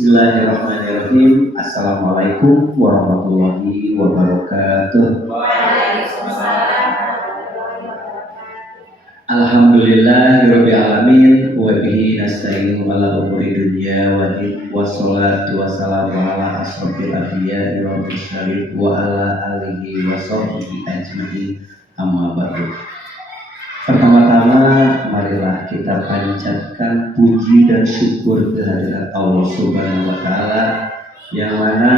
Bismillahirrahmanirrahim. Assalamualaikum warahmatullahi wabarakatuh. Alhamdulillahirabbil alamin wa bihi nasta'inu ala umuri dunya wa din wassalatu wassalamu ala asrofil anbiya'i wal mursalin wa ala alihi wa sahbihi ajmain amma ba'du. Pertama-tama marilah kita panjatkan puji dan syukur kehadirat Allah Subhanahu wa taala yang mana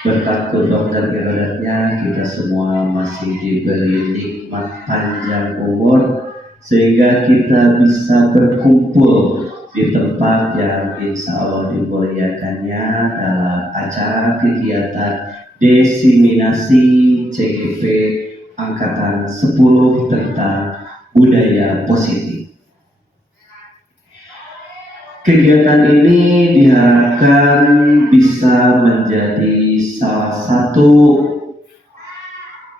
berkat qudrat dan iradatnya kita semua masih diberi nikmat panjang umur sehingga kita bisa berkumpul di tempat yang insya Allah dimuliakannya dalam acara kegiatan diseminasi CGP Angkatan 10 tentang budaya positif. Kegiatan ini diharapkan bisa menjadi salah satu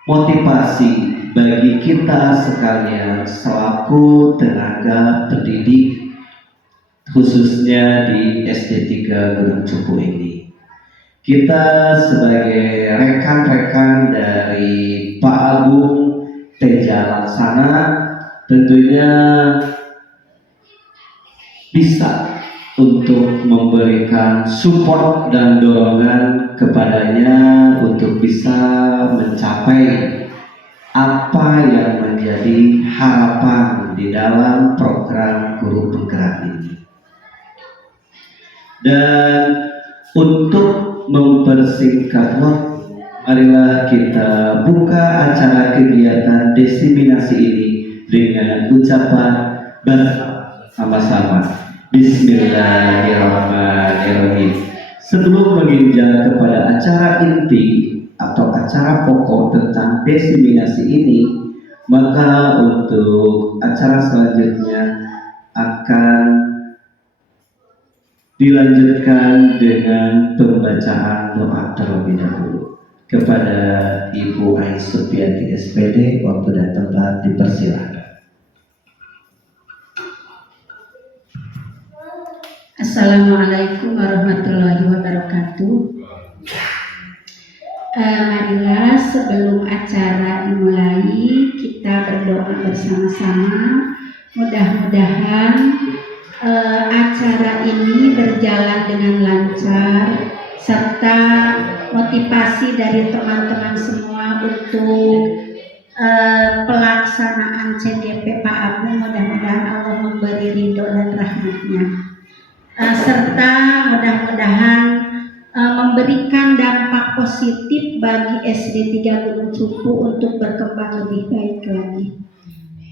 motivasi bagi kita sekalian selaku tenaga pendidik khususnya di SD 3 Gunung Cupu ini. Kita sebagai rekan-rekan dari Pak Agung Teja Laksana tentunya bisa untuk memberikan support dan dorongan kepadanya untuk bisa mencapai apa yang menjadi harapan di dalam program guru penggerak ini. Dan untuk mempersingkat waktu, marilah kita buka acara kegiatan diseminasi ini dengan ucapan bersama-sama Bismillahirrahmanirrahim. Sebelum menginjak kepada acara inti atau acara pokok tentang diseminasi ini, maka untuk acara selanjutnya akan dilanjutkan dengan pembacaan doa terlebih dahulu. Kepada Ibu Ais Supiati SPD, waktu dan tempat dipersilakan. Assalamualaikum warahmatullahi wabarakatuh. Marilah sebelum acara dimulai kita berdoa bersama-sama. Mudah-mudahan acara ini berjalan dengan lancar serta motivasi dari teman-teman semua untuk pelaksanaan CGP Pak Agung. Mudah-mudahan Allah memberi ridho dan rahmatnya, serta mudah-mudahan memberikan dampak positif bagi SD 3 Gunung Cupu untuk berkembang lebih baik lagi.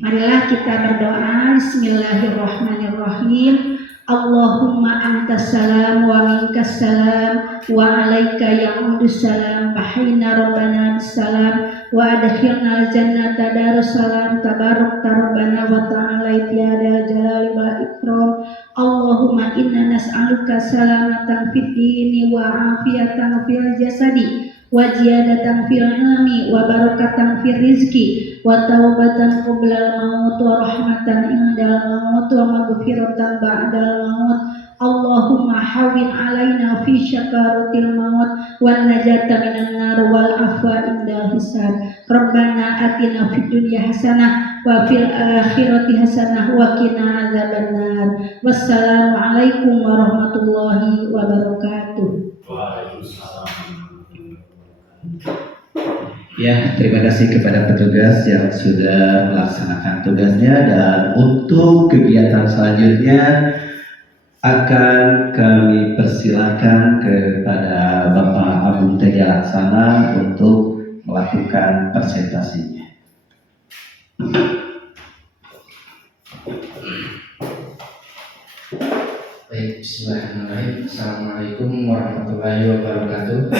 Marilah kita berdoa. Bismillahirrahmanirrahim. Allahumma antas salam wa minkas salam wa alaika ya'udus salam bahina rabbana bisalam wa adkhilnal jannata darussalam tabaruk rabbana wa ta'ala tiada jalali wal ikram. Allahumma inna nas'aluka salamatan fid dini wa afiatan fil jasadi wa ziyadatan fil ilmi wa barakatan fil rizki wa taubatan qoblal maut wa rahmatan indal maut wa maghfiratan ba'dal maut. Allahumma hawwin alaina fi syakaratil maut wan najata minan nar wal afwa indal hisab. Rabbana atina fid dunya hasanah wa fil akhirati hasanah wa qina adzabannar. Wassalamualaikum warahmatullahi wabarakatuh. Waalaikumsalam. Ya, terima kasih kepada petugas yang sudah melaksanakan tugasnya, dan untuk kegiatan selanjutnya akan kami persilahkan kepada Bapak Agung Teja Laksana untuk melakukan presentasinya. Baik, bismillahirrahmanirrahim. Assalamualaikum warahmatullahi wabarakatuh.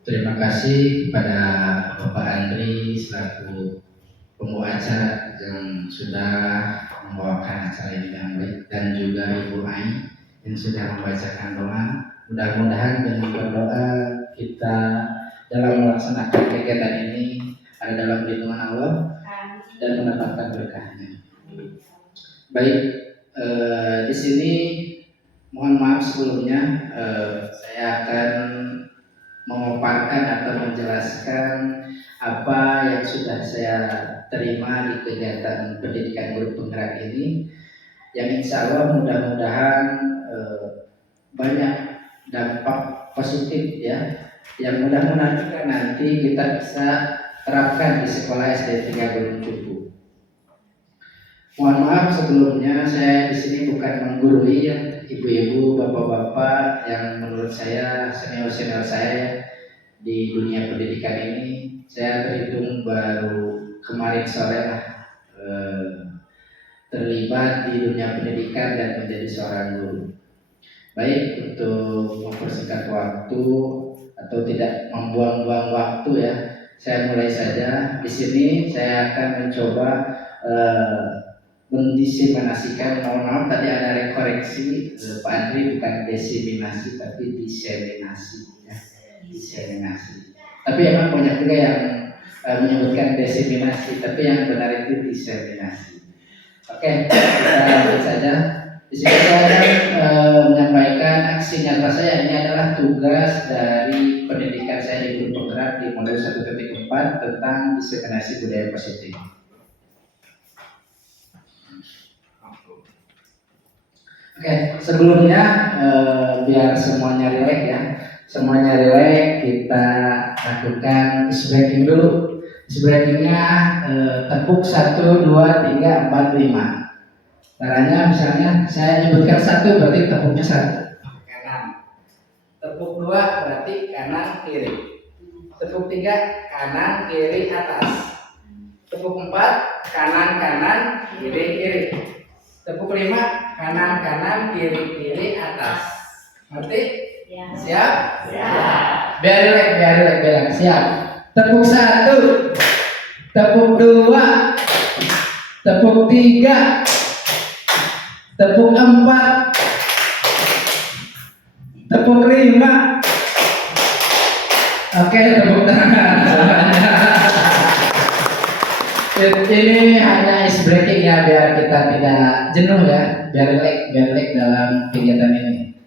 Terima kasih kepada Bapak Andri selaku pembawa acara yang sudah membawakan acara ini dengan baik, dan juga Ibu Ai yang sudah membacakan doa. Mudah-mudahan dengan berdoa kita dalam melaksanakan kegiatan ini ada dalam lindungan Allah dan mendapatkan berkahnya. Baik, di sini mohon maaf sebelumnya, saya akan memaparkan atau menjelaskan apa yang sudah saya terima di kegiatan pendidikan guru penggerak ini, yang insya Allah mudah-mudahan banyak dampak positif ya, yang mudah-mudahan nanti kita bisa terapkan di sekolah SD 3 Gunung Cupu. Mohon maaf sebelumnya, saya di sini bukan menggurui ya, ibu-ibu, bapak-bapak yang menurut saya senior-senior saya di dunia pendidikan ini. Saya terhitung baru kemarin sore lah terlibat di dunia pendidikan dan menjadi seorang guru. Baik, untuk mempersingkat waktu atau tidak membuang-buang waktu ya, saya mulai saja. Di sini saya akan mencoba mendiseminasikan, mohon maaf tadi ada koreksi Pak Andri, bukan desiminasi tapi diseminasi ya, diseminasi. Tapi emang banyak juga yang menyebutkan desiminasi, tapi yang benar itu diseminasi. Oke, kita lanjut saja. Di sini saya akan menyampaikan aksi nyata saya. Ini adalah tugas dari pendidikan saya di Guru Penggerak di modul 1.4 tentang diseminasi budaya positif. Oke, sebelumnya biar semuanya rileks ya, semuanya rileks, kita lakukan ice breaking dulu. Ice breakingnya tepuk 1, 2, 3, 4, 5. Caranya misalnya saya nyebutkan 1 berarti tepuknya 1 kanan, tepuk 2 berarti kanan kiri, tepuk 3 kanan kiri atas, tepuk 4 kanan kanan kiri kiri, tepuk 5 kanan kanan kiri kiri atas. Ngerti? Ya. Siap? Siap. Biar rileks siap. Tepuk 1, tepuk 2, tepuk 3, tepuk 4, tepuk 5. Oke, tepuk tangan semuanya. Ini hanya ice breaking ya, biar kita tidak jenuh ya, biar rileks dalam kegiatan ini.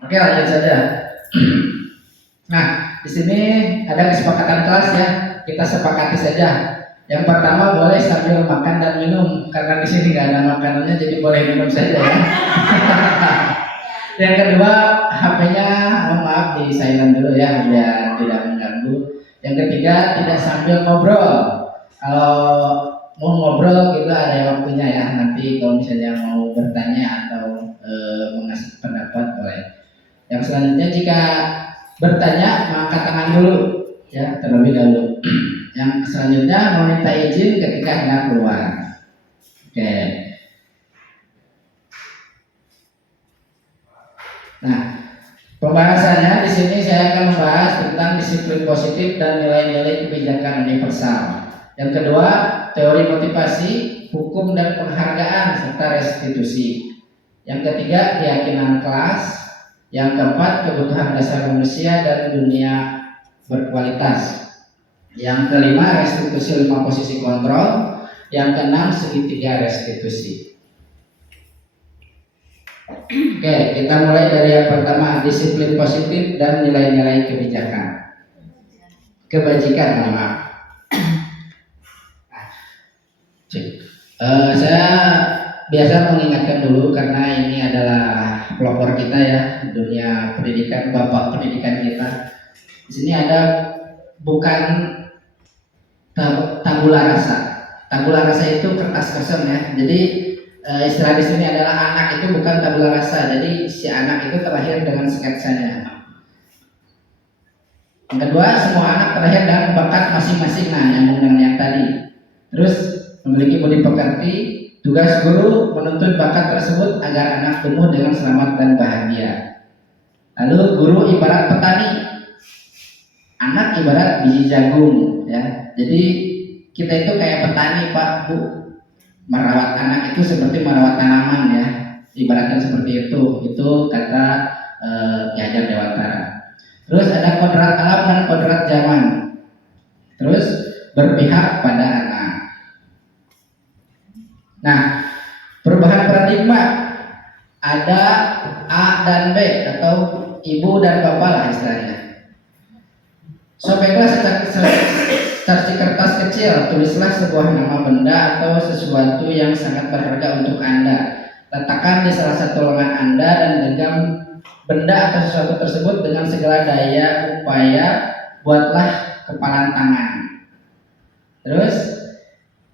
Oke, lanjut saja. Nah, di sini ada kesepakatan kelas ya, kita sepakati saja. Yang pertama boleh sambil makan dan minum, karena di sini nggak ada makanannya, jadi boleh minum saja ya. Yang kedua, HP-nya mohon maaf di silent dulu ya, biar tidak mengganggu. Yang ketiga, tidak sambil ngobrol. Kalau mau ngobrol gitu ada waktunya ya, nanti kalau misalnya mau bertanya atau mengasih pendapat boleh. Yang selanjutnya jika bertanya maka tangan dulu ya, terlebih dahulu. Yang selanjutnya meminta izin ketika hendak keluar. Oke. Nah, pembahasannya di sini saya akan membahas tentang disiplin positif dan nilai-nilai kebijakan universal. Yang kedua, teori motivasi, hukum dan penghargaan serta restitusi. Yang ketiga, keyakinan kelas. Yang keempat, kebutuhan dasar manusia dan dunia berkualitas. Yang kelima, restitusi 5 posisi kontrol. Yang keenam, segitiga restitusi. Oke, kita mulai dari yang pertama, disiplin positif dan nilai-nilai kebijakan. Kebajikan, maaf. Saya biasa mengingatkan dulu karena ini adalah pelopor kita ya, dunia pendidikan, bapak pendidikan kita. Di sini ada bukan tabula rasa. Tabula rasa itu kertas kosong ya. Jadi istilah di sini adalah anak itu bukan tabula rasa. Jadi si anak itu terlahir dengan sketsanya. Yang kedua, semua anak terlahir dengan bakat masing-masing. Nah, nyambung dengan yang tadi. Terus memiliki budi pekerti. Tugas guru menuntut bakat tersebut agar anak tumbuh dengan selamat dan bahagia. Lalu guru ibarat petani, anak ibarat biji jagung ya. Jadi kita itu kayak petani Pak Bu, merawat anak itu seperti merawat tanaman ya, ibaratkan seperti itu. Itu kata Ki Hajar Dewantara. Terus ada kodrat alam dan kodrat zaman. Terus berpihak pada anak. Nah, perubahan paradigma ada A dan B atau ibu dan bapak lah istilahnya. Sobeklah secerci kertas kecil, tulislah sebuah nama benda atau sesuatu yang sangat berharga untuk Anda. Letakkan di salah satu lengan Anda dan genggam benda atau sesuatu tersebut dengan segala daya upaya. Buatlah kepalan tangan. Terus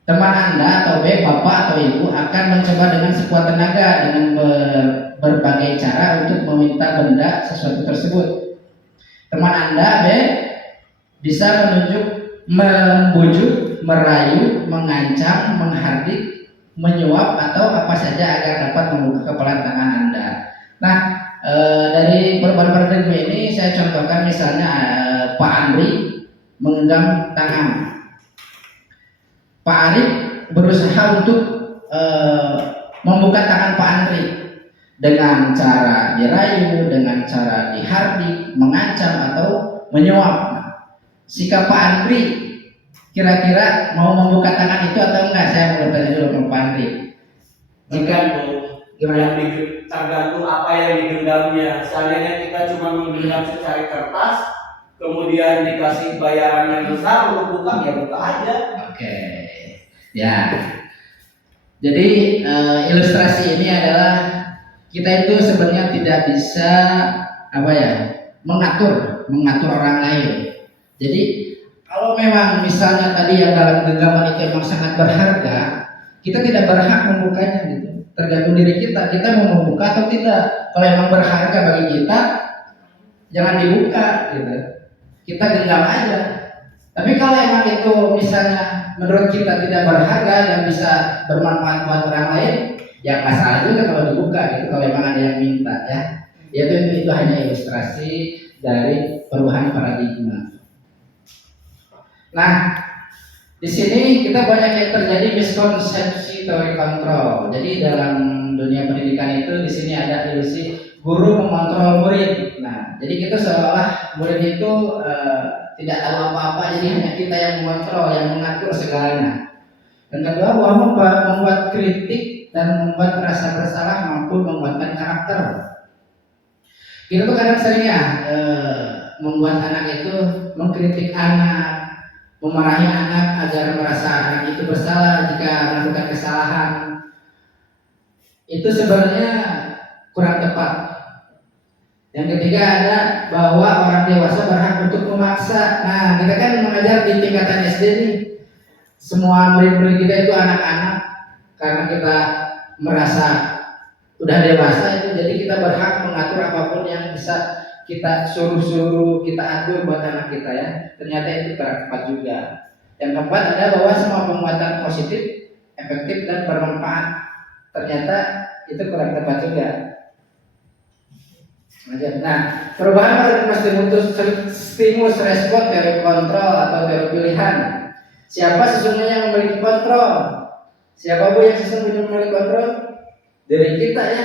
teman Anda atau B, bapak atau ibu akan mencoba dengan sekuat tenaga dengan berbagai cara untuk meminta benda sesuatu tersebut. Teman Anda B bisa membujuk, merayu, mengancam, menghardik, menyuap atau apa saja agar dapat membuka kepalan tangan Anda. Nah, dari paradigma ini saya contohkan misalnya Pak Andri menggenggam tangan. Pak Arif berusaha untuk membuka tangan Pak Andri dengan cara dirayu, dengan cara dihardik, mengancam atau menyuap. Sikap Pak Andri kira-kira mau membuka tangan itu atau enggak? Saya mau bertanya dulu ke Pak Andri. Tergantung apa yang digenggamnya. Seandainya kita cuma menggenggam secari kertas, kemudian dikasih bayaran yang besar untuk buka, ya buka aja. Oke, ya. Jadi ilustrasi ini adalah kita itu sebenarnya tidak bisa mengatur orang lain. Jadi kalau memang misalnya tadi yang dalam genggaman itu memang sangat berharga, kita tidak berhak membukanya gitu. Tergantung diri kita mau membuka atau tidak. Kalau memang berharga bagi kita, jangan dibuka gitu. Kita genggam aja. Tapi kalau emang itu misalnya menurut kita tidak berharga dan bisa bermanfaat buat orang lain, ya masalah juga kalau dibuka gitu. Kalau memang ada yang minta ya. Itu hanya ilustrasi dari perubahan paradigma. Nah, di sini kita banyak yang terjadi miskonsepsi teori kontrol. Jadi dalam dunia pendidikan itu di sini ada ilusi guru mengontrol murid. Nah, jadi kita seolah murid itu tidak tahu apa-apa, jadi hanya kita yang mengontrol, yang mengatur segalanya. Dan kedua, bahwa membuat kritik dan membuat rasa bersalah mampu membuatkan karakter. Kita tuh kadang seringnya membuat anak itu mengkritik anak, memarahi anak agar merasa anak itu bersalah jika melakukan kesalahan. Itu sebenarnya kurang tepat. Yang ketiga ada bahwa orang dewasa berhak untuk memaksa. Nah, kita kan mengajar di tingkatan SD nih. Semua murid-murid kita itu anak-anak, karena kita merasa udah dewasa itu, jadi kita berhak mengatur apapun yang bisa kita suruh-suruh, kita atur buat anak kita ya. Ternyata itu kurang tepat juga. Yang keempat ada bahwa semua penguatan positif, efektif dan bermanfaat. Ternyata itu kurang tepat juga. Nah, perubahan paradigma stimulus respon teori kontrol atau teori pilihan. Siapa sesungguhnya yang memiliki kontrol? Siapa yang sesungguhnya memiliki kontrol? Dari kita ya.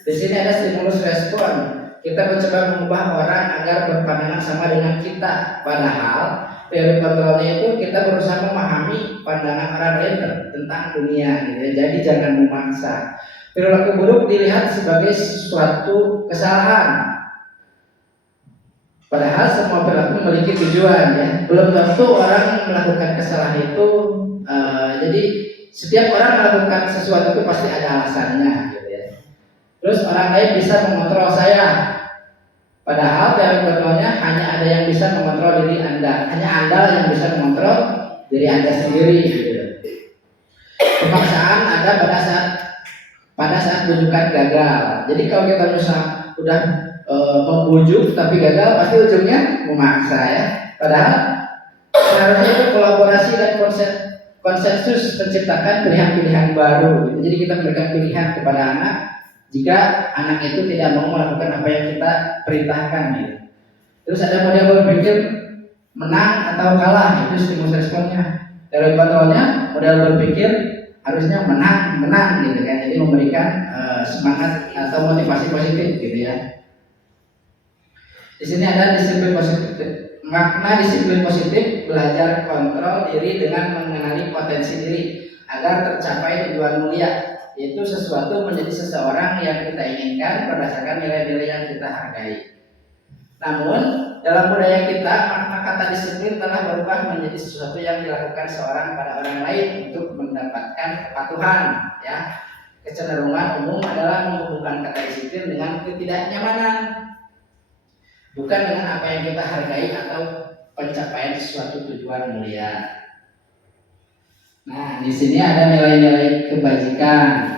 Di sini ada stimulus respon. Kita mencoba mengubah orang agar berpandangan sama dengan kita. Padahal teori kontrolnya itu kita berusaha memahami pandangan orang lain tentang dunia. Gitu. Jadi jangan memaksa. Perilaku buruk dilihat sebagai suatu kesalahan. Padahal semua perilaku memiliki tujuan ya. Belum tentu orang melakukan kesalahan itu. Jadi setiap orang melakukan sesuatu itu pasti ada alasannya. Gitu ya. Terus orang lain bisa mengontrol saya. Padahal teori kontrolnya hanya ada yang bisa mengontrol diri Anda. Hanya Anda yang bisa mengontrol diri Anda sendiri. Gitu. Pemaksaan ada pada saat bujukan gagal. Jadi kalau kita misalnya udah membujuk tapi gagal, pasti ujungnya memaksa ya. Padahal seharusnya itu kolaborasi dan konsensus menciptakan pilihan-pilihan baru. Jadi kita memberikan pilihan kepada anak jika anak itu tidak mau melakukan apa yang kita perintahkan. Gitu. Terus ada model berpikir menang atau kalah, itu stimulus responnya. Teori kontrolnya model berpikir harusnya menang gitu kan. Jadi memberikan semangat atau motivasi positif gitu ya. Di sini ada disiplin positif. Makna disiplin positif belajar kontrol diri dengan mengenali potensi diri agar tercapai tujuan mulia. yaitu sesuatu menjadi seseorang yang kita inginkan berdasarkan nilai-nilai yang kita hargai. Namun dalam budaya kita makna kata disiplin telah berubah menjadi sesuatu yang dilakukan seorang pada orang lain untuk mendapatkan kepatuhan. Ya, kecenderungan umum adalah menghubungkan kata disiplin dengan ketidaknyamanan, bukan dengan apa yang kita hargai atau pencapaian sesuatu tujuan mulia. Nah, di sini ada nilai-nilai kebajikan.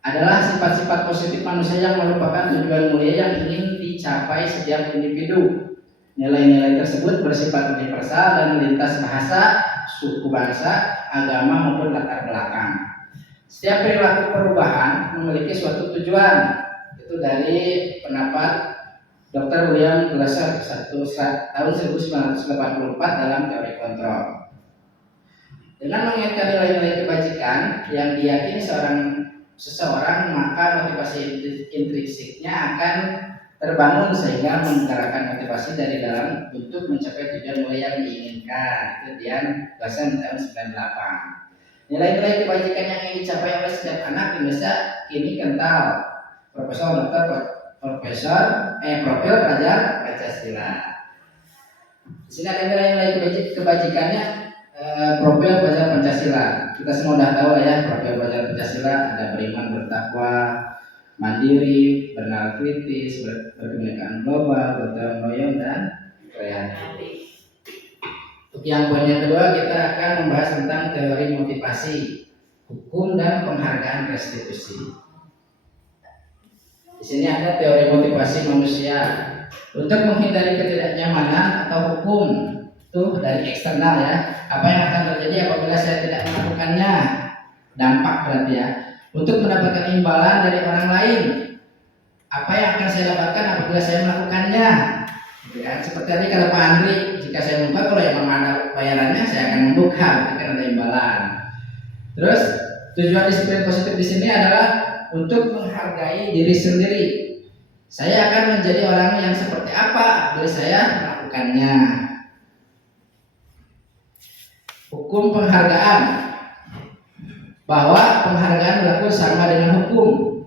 Adalah sifat-sifat positif manusia yang merupakan tujuan mulia yang ingin dicapai setiap individu. Nilai-nilai tersebut bersifat universal dan melintas bahasa, suku bangsa, agama maupun latar belakang. Setiap perilaku perubahan memiliki suatu tujuan. Itu dari pendapat Dr. William Glasser tahun 1984 dalam teori kontrol. Dengan mengingatkan nilai-nilai kebajikan yang diyakini seseorang, maka motivasi intrinsiknya akan terbangun sehingga menggerakkan motivasi dari dalam untuk mencapai tujuan mulia yang diinginkan. Itu Dian Glasser tahun 98. Nilai-nilai kebajikan yang ingin dicapai oleh setiap anak Indonesia kini kental. Profil Pelajar Pancasila. Di sini ada nilai-nilai kebajikannya. Profil pelajar Pancasila, kita semua sudah tahu ya. Profil pelajar Pancasila ada beriman, bertakwa, mandiri, bernal kritis, berkebinekaan global, bertanggung royong dan kreatif. Untuk yang poin yang kedua, kita akan membahas tentang teori motivasi, hukum dan penghargaan restitusi. Di sini ada teori motivasi manusia untuk menghindari ketidaknyamanan atau hukum. Itu dari eksternal ya. Apa yang akan terjadi apabila saya tidak melakukannya? Dampak berarti ya. Untuk mendapatkan imbalan dari orang lain. Apa yang akan saya dapatkan apabila saya melakukannya? Ya, seperti tadi kata Pak Andri, jika saya membuka, kalau yang ada bayarannya saya akan membuka, akan ada imbalan. Terus tujuan disiplin positif di sini adalah untuk menghargai diri sendiri. Saya akan menjadi orang yang seperti apa apabila saya melakukannya. Hukum penghargaan, bahwa penghargaan berlaku sama dengan hukum,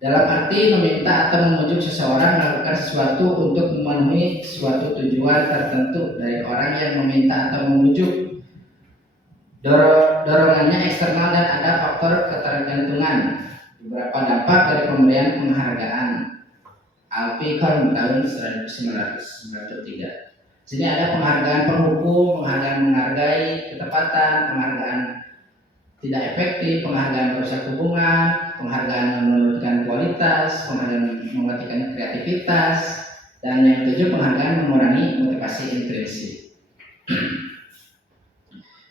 dalam arti meminta atau memujuk seseorang melakukan sesuatu untuk memenuhi suatu tujuan tertentu dari orang yang meminta atau memujuk. Dorongannya eksternal dan ada faktor ketergantungan. Beberapa dampak dari pemberian penghargaan. Alfie Korn tahun 1993. Sini ada penghargaan penghukum, penghargaan menghargai ketepatan, penghargaan tidak efektif, penghargaan merusak hubungan, penghargaan menurunkan kualitas, penghargaan mematikan kreativitas, dan yang ketujuh penghargaan mengurangi motivasi intrinsik.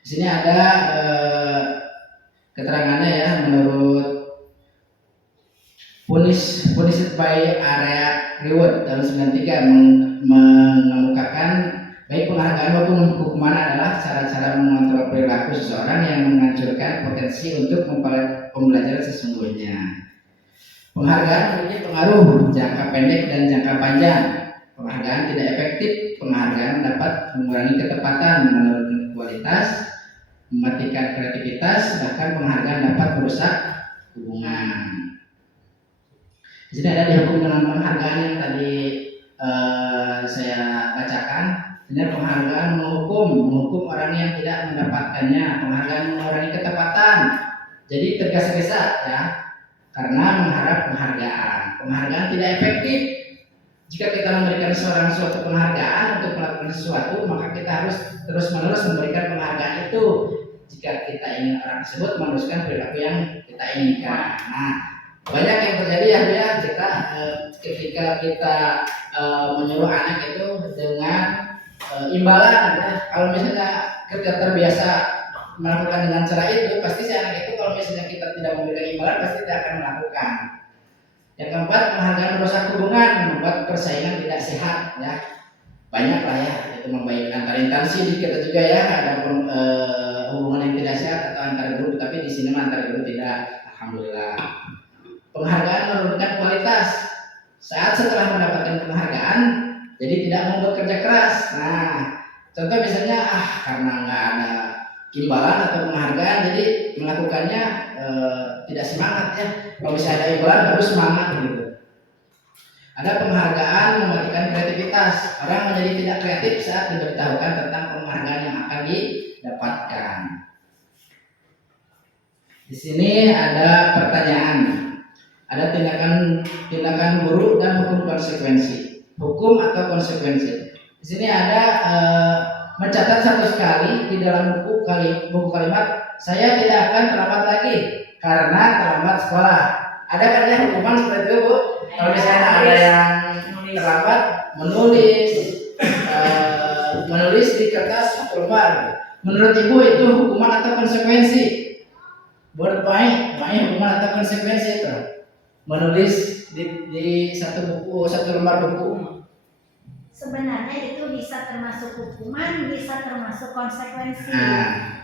Di sini ada keterangannya ya, menurut Punished by Area Reward tahun 93 mengemukakan baik penghargaan maupun hukuman adalah cara-cara mengontrol perilaku seseorang yang menghancurkan potensi untuk pembelajaran sesungguhnya. Penghargaan memiliki pengaruh jangka pendek dan jangka panjang. Penghargaan tidak efektif. Penghargaan dapat mengurangi ketepatan, menurunkan kualitas, mematikan kreativitas, bahkan penghargaan dapat merusak hubungan. Di sini ada dihukum dengan penghargaan yang tadi saya bacakan. Ini penghargaan menghukum orang yang tidak mendapatkannya. Penghargaan mengurangi ketepatan. Jadi tergesa-gesa ya, karena mengharap penghargaan. Penghargaan tidak efektif. Jika kita memberikan seorang suatu penghargaan untuk melakukan sesuatu, maka kita harus terus-menerus memberikan penghargaan itu. Jika kita ingin orang tersebut meneruskan perilaku yang kita inginkan. Nah, banyak yang terjadi ya kita ketika kita menyuruh anak itu dengan imbalan ya. Kalau misalnya kita terbiasa melakukan dengan cara itu, pasti si anak itu kalau misalnya kita tidak memberikan imbalan pasti tidak akan melakukan. Yang keempat, penghargaan merusak hubungan, membuat persaingan tidak sehat ya. Banyak lah ya, itu membaik antar instansi di kita juga ya, ada hubungan yang tidak sehat atau antar guru, tapi di sini antar guru tidak, alhamdulillah. Penghargaan menurunkan kualitas. Saat setelah mendapatkan penghargaan, jadi tidak membuat kerja keras. Nah, contoh misalnya karena nggak ada imbalan atau penghargaan, jadi melakukannya tidak semangat ya. Kalau bisa ada imbalan harus semangat gitu. Ada penghargaan mematikan kreativitas. Orang menjadi tidak kreatif saat diberitahukan tentang penghargaan yang akan didapatkan. Di sini ada pertanyaan. Ada tindakan guru dan hukum konsekuensi. Hukum atau konsekuensi. Di sini ada mencatat satu sekali di dalam buku kalimat, saya tidak akan terlambat lagi karena terlambat sekolah. Ada kan ya hukuman seperti itu, Bu? Kalau misalnya ada yang terlambat menulis di kertas satu lembar. Menurut Ibu itu hukuman atau konsekuensi? Buat baik hukuman atau konsekuensi itu? Menulis di satu lembar buku. Sebenarnya itu bisa termasuk hukuman, bisa termasuk konsekuensi.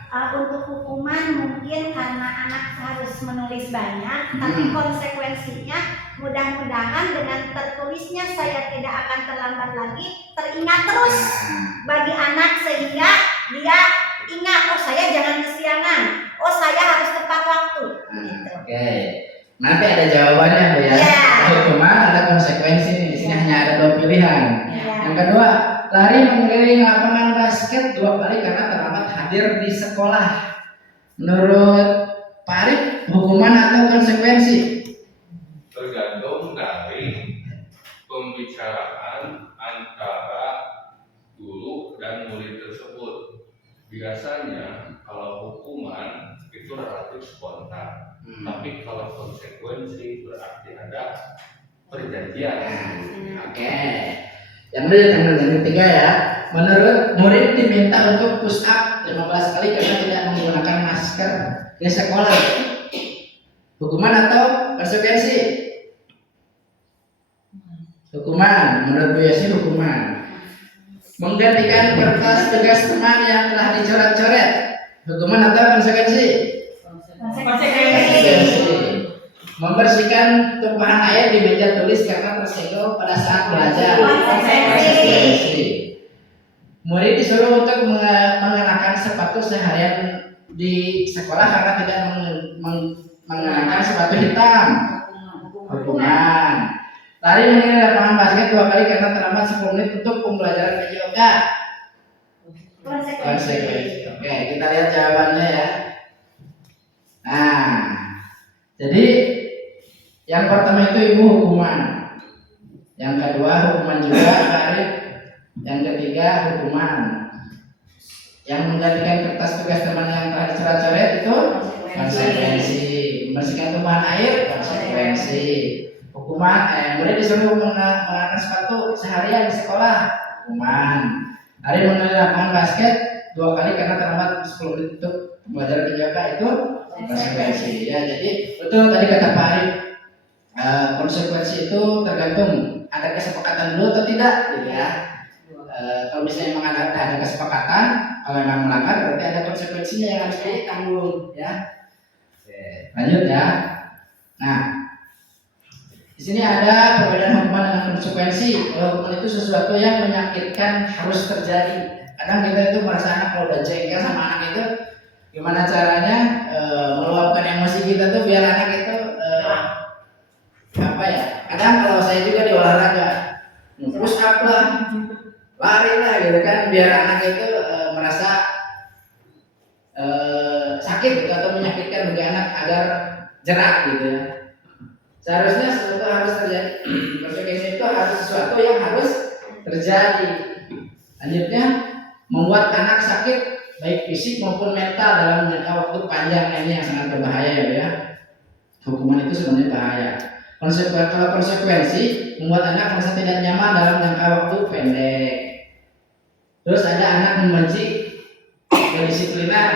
Untuk hukuman mungkin karena anak harus menulis banyak, tapi konsekuensinya mudah-mudahan dengan tertulisnya saya tidak akan terlambat lagi, teringat terus bagi anak sehingga dia ingat, oh saya jangan kesiangan, oh saya harus tepat waktu. Gitu. Oke. Nanti ada jawabannya, Bu ya. Ada hukuman, ada konsekuensi nih. Di sini hanya ada 2 pilihan. Yang kedua, lari mengelilingi lapangan basket 2 kali karena terlambat hadir di sekolah. Menurut Pak Arif, hukuman atau konsekuensi? Tergantung dari pembicaraan antara guru dan murid tersebut. Biasanya kalau hukuman itu relatif spontan, tapi kalau konsekuensi berarti ada perjanjian. Oke. Yang ketiga ya, menurut murid diminta untuk push up 15 kali karena tidak menggunakan masker di sekolah. Hukuman atau konsekuensi? Hukuman. Menurut Bu Yesi hukuman. Menggantikan kertas tugas teman yang telah dicoret-coret. Hukuman atau konsekuensi? Konsekuensi. Membersihkan tumpahan air di meja tulis karena tersenggol pada saat belajar. Konsekuensi. Murid disuruh untuk mengenakan sepatu seharian di sekolah karena tidak mengenakan sepatu hitam. Hukuman. Lari mengelilingi lapangan basket 2 kali karena terlambat 10 menit untuk pembelajaran PJOK. Konsekuensi. Oke, kita lihat jawabannya ya. Nah, jadi yang pertama itu Ibu hukuman. Yang kedua hukuman juga, Lari. Yang ketiga hukuman. Yang menggantikan kertas tugas teman yang telah dicoret-coret itu konsekuensi. Membersihkan tumpahan air konsekuensi. Hukuman, murid disuruh mengenakan sepatu seharian di sekolah. Hukuman. Hari mengelilingi lapangan basket 2 kali karena terlambat 10 menit untuk belajar PJOK itu konsekuensi. Ya, jadi betul tadi kata Pak Arif, konsekuensi itu tergantung ada kesepakatan dulu atau tidak, gitu ya. Kalau misalnya memang ada kesepakatan, kalau memang melanggar berarti ada konsekuensinya yang harus ditanggung, ya. Oke, lanjut ya. Nah, di sini ada perbedaan hukuman dengan konsekuensi. Kalau hukuman itu sesuatu yang menyakitkan harus terjadi. Kadang kita itu merasa anak kalau udah jengkel sama anak itu, gimana caranya meluapkan emosi kita tuh biar anak itu apa ya? Kadang kalau saya juga di olahraga, push up lah, lari lah gitu kan, biar anak itu merasa sakit gitu atau menyakitkan bagi anak agar jerak gitu ya. Seharusnya sesuatu harus terjadi. Konsekuensi itu harus sesuatu yang harus terjadi. Lanjutnya, membuat anak sakit baik fisik maupun mental dalam jangka waktu panjang, ini yang sangat berbahaya ya. Hukuman itu sebenarnya bahaya. Kalau konsekuensi membuat anak merasa tidak nyaman dalam jangka waktu pendek. Terus ada anak membenci kedisiplinan.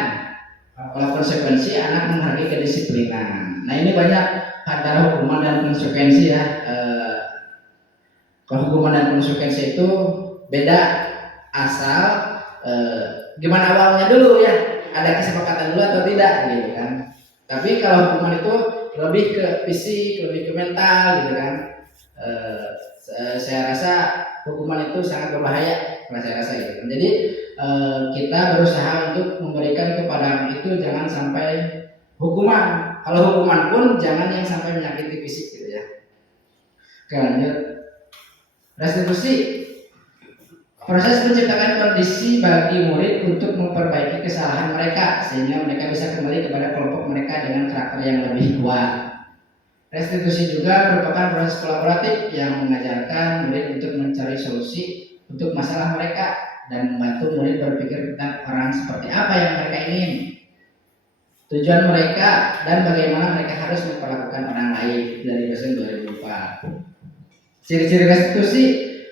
Kalau konsekuensi anak menghargai kedisiplinan. Nah ini banyak antara hukuman dan konsekuensi ya. Kalau hukuman dan konsekuensi itu beda asal gimana awalnya dulu ya, ada kesepakatan dulu atau tidak gitu kan. Tapi kalau hukuman itu lebih ke fisik, lebih ke mental gitu kan. Saya rasa hukuman itu sangat berbahaya kalau saya rasa gitu. Jadi kita berusaha untuk memberikan kepada anak itu jangan sampai hukuman. Kalau hukuman pun jangan yang sampai menyakiti fisik gitu ya. Oke, lanjut. Restitusi. Proses menciptakan kondisi bagi murid untuk memperbaiki kesalahan mereka sehingga mereka bisa kembali kepada kelompok mereka dengan karakter yang lebih kuat. Restitusi juga merupakan proses kolaboratif yang mengajarkan murid untuk mencari solusi untuk masalah mereka dan membantu murid berpikir tentang orang seperti apa yang mereka ingin, tujuan mereka, dan bagaimana mereka harus memperlakukan orang lain. Dari dosen 2004. Ciri-ciri restitusi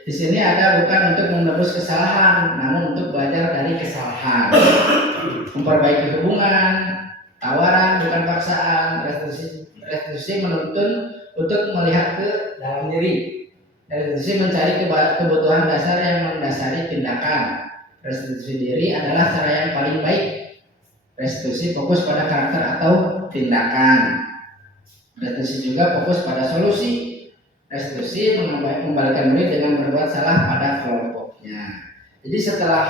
di sini ada bukan untuk menebus kesalahan, namun untuk belajar dari kesalahan, memperbaiki hubungan, tawaran bukan paksaan. Restitusi menuntun untuk melihat ke dalam diri. Restitusi mencari kebutuhan dasar yang mendasari tindakan. Restitusi diri adalah cara yang paling baik. Restitusi fokus pada karakter atau tindakan. Restitusi juga fokus pada solusi. Restitusi mengembalikan murid dengan berbuat salah pada kelompoknya. Jadi setelah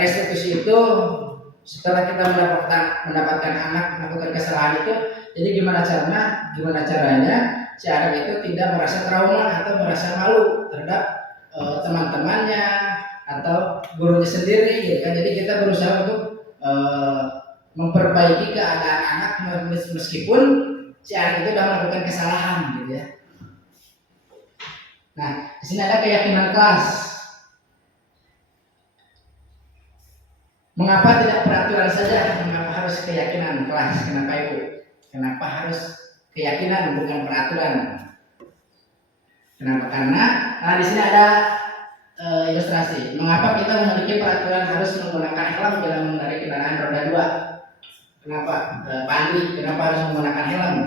restitusi itu, setelah kita mendapatkan anak melakukan kesalahan itu, jadi gimana caranya si anak itu tidak merasa trauma atau merasa malu terhadap teman-temannya atau gurunya sendiri gitu kan. Jadi kita berusaha untuk memperbaiki keadaan anak meskipun si anak itu sudah melakukan kesalahan gitu ya. Nah, di sini ada keyakinan kelas. Mengapa tidak peraturan saja? Mengapa harus keyakinan kelas? Kenapa Ibu? Kenapa harus keyakinan bukan peraturan? Kenapa? Karena di sini ada ilustrasi. Mengapa kita memiliki peraturan harus menggunakan helm dalam mengendarai kendaraan roda 2? Kenapa? Pak Andri, kenapa harus menggunakan helm?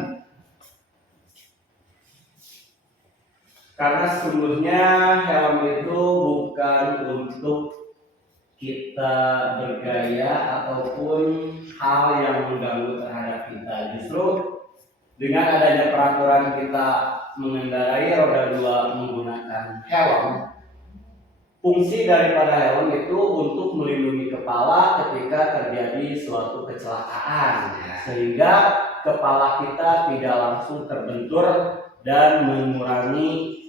Karena sesungguhnya helm itu bukan untuk kita bergaya ataupun hal yang mengganggu terhadap kita. Justru dengan adanya peraturan kita mengendarai roda 2 menggunakan helm, fungsi daripada helm itu untuk melindungi kepala ketika terjadi suatu kecelakaan, sehingga kepala kita tidak langsung terbentur dan mengurangi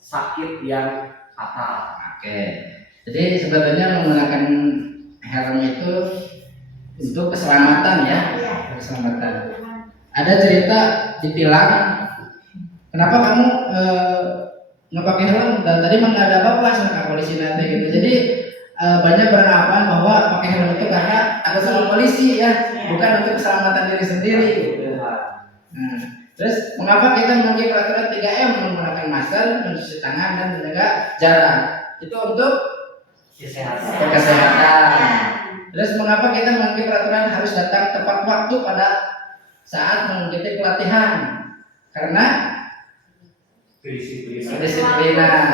sakit yang fatal. Oke. Jadi sebetulnya menggunakan helm itu untuk keselamatan ya, keselamatan. Ada cerita ditilang, kenapa kamu nggak pakai helm? Dan tadi nggak ada apa-apa sama polisi nanti gitu. Jadi banyak beranggapan bahwa pakai helm itu karena takut sama polisi ya, bukan untuk keselamatan diri sendiri. Gitu. Nah, terus mengapa kita memiliki peraturan 3M menggunakan masker, mencuci tangan dan menjaga jarak? Itu untuk kesehatan. Terus mengapa kita memiliki peraturan harus datang tepat waktu pada saat mengikuti pelatihan? Karena kedisiplinan.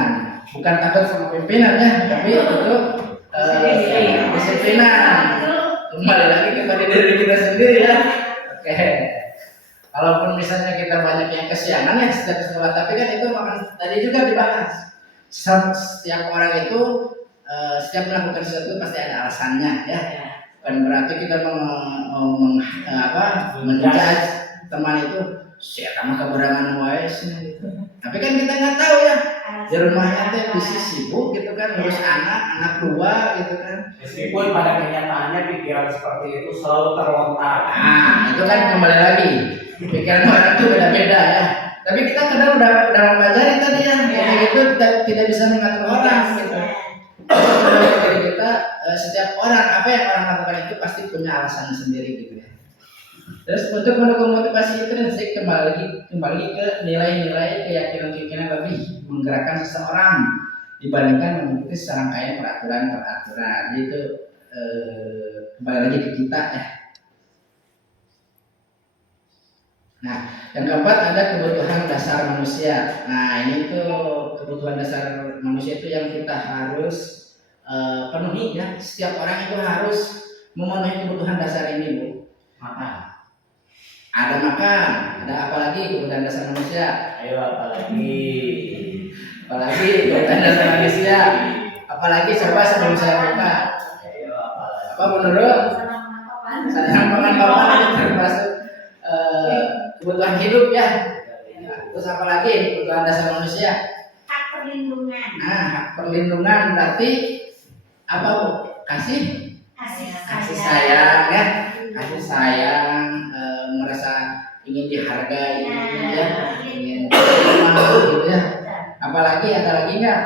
Bukan takut sama pimpinan ya, tapi untuk disiplinan. Kembali lagi kepada diri kita sendiri ya. Oke. Kalaupun misalnya kita banyak yang kesiangan ya setiap sekolah, tapi kan itu tadi juga dibahas. Setiap orang itu setiap melakukan sesuatu pasti ada alasannya ya. Bukan berarti kita menjudge teman itu siapa keberangan wae gitu. Tapi kan kita nggak tahu ya. Di rumahnya teh bisa sibuk gitu kan, ngurus anak dua gitu kan. Meskipun pada kenyataannya pikiran seperti itu selalu terlontar. Nah, itu kan kembali lagi. Pikiran orang itu beda-beda ya. Tapi kita kadang udah mempelajari tadi ya, kayak gitu tidak bisa mengatur orang gitu. Jadi kita setiap orang apa yang orang lakukan itu pasti punya alasan sendiri gitu ya. Terus untuk mendukung motivasi intrinsik kembali ke nilai-nilai keyakinan lebih menggerakkan seseorang dibandingkan mengikuti serangkaian peraturan. Itu kembali lagi ke kita ya. Nah, yang keempat ada kebutuhan dasar manusia. Nah, ini tuh kebutuhan dasar manusia itu yang kita harus penuhi ya. Setiap orang itu harus memenuhi kebutuhan dasar ini, Bu. Makan. Ada makan, ada apa lagi kebutuhan dasar manusia? Ayo apalagi Apalagi kebutuhan dasar manusia. apalagi coba sebelum saya buka. Apa menurut saya papan itu termasuk kebutuhan hidup ya. Terus apalagi kebutuhan dasar manusia? Hak perlindungan. Nah, hak perlindungan berarti apa Bu? Kasih sayang ya, kasih sayang, merasa ingin dihargai, ya, ingin gitu ya. Apalagi ada lagi nggak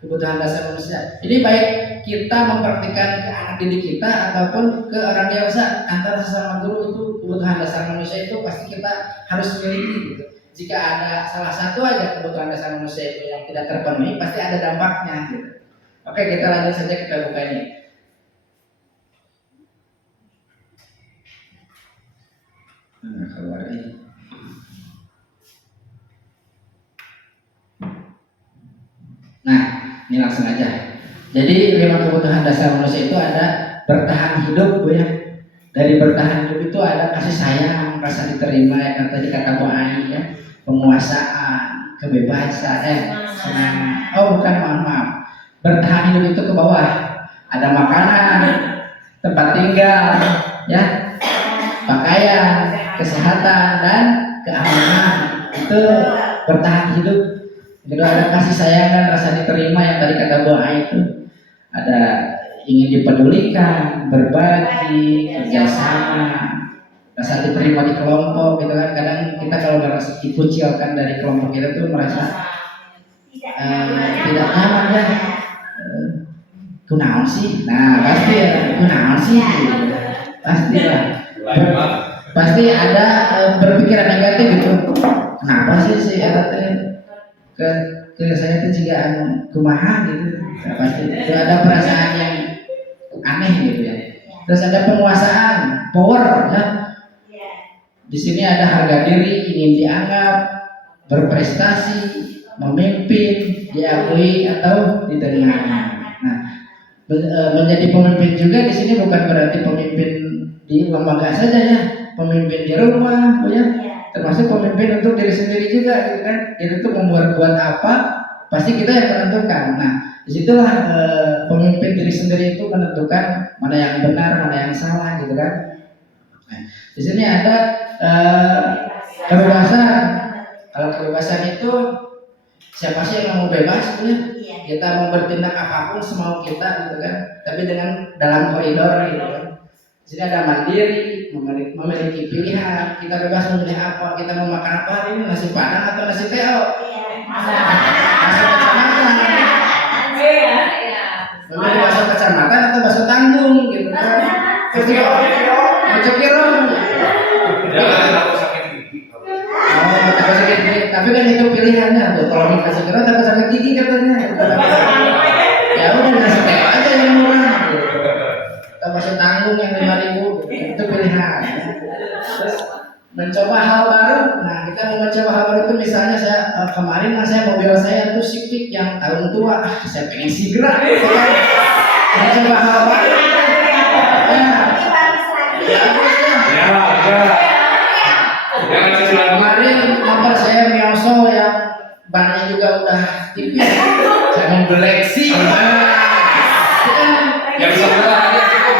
kebutuhan dasar manusia? Ini baik kita mempraktikkan ke anak didik kita ataupun ke orang dewasa, antara sesama guru itu kebutuhan dasar manusia itu pasti kita harus miliki gitu. Jika ada salah satu aja kebutuhan dasar manusia itu yang tidak terpenuhi, pasti ada dampaknya gitu. Oke, kita lanjut saja, kita buka ini. Keluar ini. Nah, ini langsung aja. Jadi 5 kebutuhan dasar manusia itu ada bertahan hidup, Bu ya. Dari bertahan hidup itu ada kasih sayang, rasa diterima, yang tadi kata Bu Ani ya, penguasaan, kebebasan, semangat. Oh bukan, maaf. Bertahan hidup itu ke bawah. Ada makanan, tempat tinggal, ya, pakaian, kesehatan dan keamanan. Itu bertahan hidup. Kedua ada kasih sayang dan rasa diterima yang tadi kata Bu Ai itu. Ada ingin dipedulikan, berbagi, kerjasama, rasa diterima di kelompok gitu kan. Kadang kita kalau merasa dikucilkan dari kelompok kita tuh merasa tidak nyaman ya. Kunaon sih? Nah pasti ya, kunaon sih? Pasti lah. Pasti ada berpikiran negatif gitu. Kenapa sih si eta teh ke saya tuh juga kumaha gitu. Nah, pasti itu ada perasaan yang aneh gitu ya. Terus ada penguasaan, power ya. Di sini ada harga diri, ingin dianggap, berprestasi, memimpin, diakui atau diterima. Nah, menjadi pemimpin juga di sini bukan berarti pemimpin di lembaga saja ya, pemimpin di rumah, Bu ya. Termasuk pemimpin untuk diri sendiri juga, gitu kan? Itu tuh membuat apa, pasti kita yang menentukan. Nah, disitulah pemimpin diri sendiri itu menentukan mana yang benar, mana yang salah, gitu kan? Nah, di sini ada kebebasan. Kalau kebebasan itu siapa sih yang mau bebas, ya? Kita mau bertindak apapun semau kita, gitu kan? Tapi dengan dalam koridor, gitu kan? Di sini ada mandiri, memiliki pilihan. Kita bebas memilih apa, kita mau makan apa hari ini, nasi padang atau nasi teo. Nasi kecamatan. Memilih bakso kecamatan atau bakso tanggung, gitu kan? Kecokiro. Jangan takut sakit gigi. Oh, takut sakit gigi. Tapi kan itu pilihannya tuh. Kalau mau kecokiro takut sakit gigi katanya. Ya udah nasi teo aja yang murah. Bakso tanggung yang 5.000 itu pilihan. Terus mencoba hal baru. Nah, kita mau mencoba hal baru itu misalnya saya kemarin saya mobil saya tuh Civic yang tahun tua, saya pengen Sigra. Mencoba hal baru. Kemarin motor saya Mioso yang bannya juga udah tipis. Saya mau Galaxy. Yang sebelah aja cukup.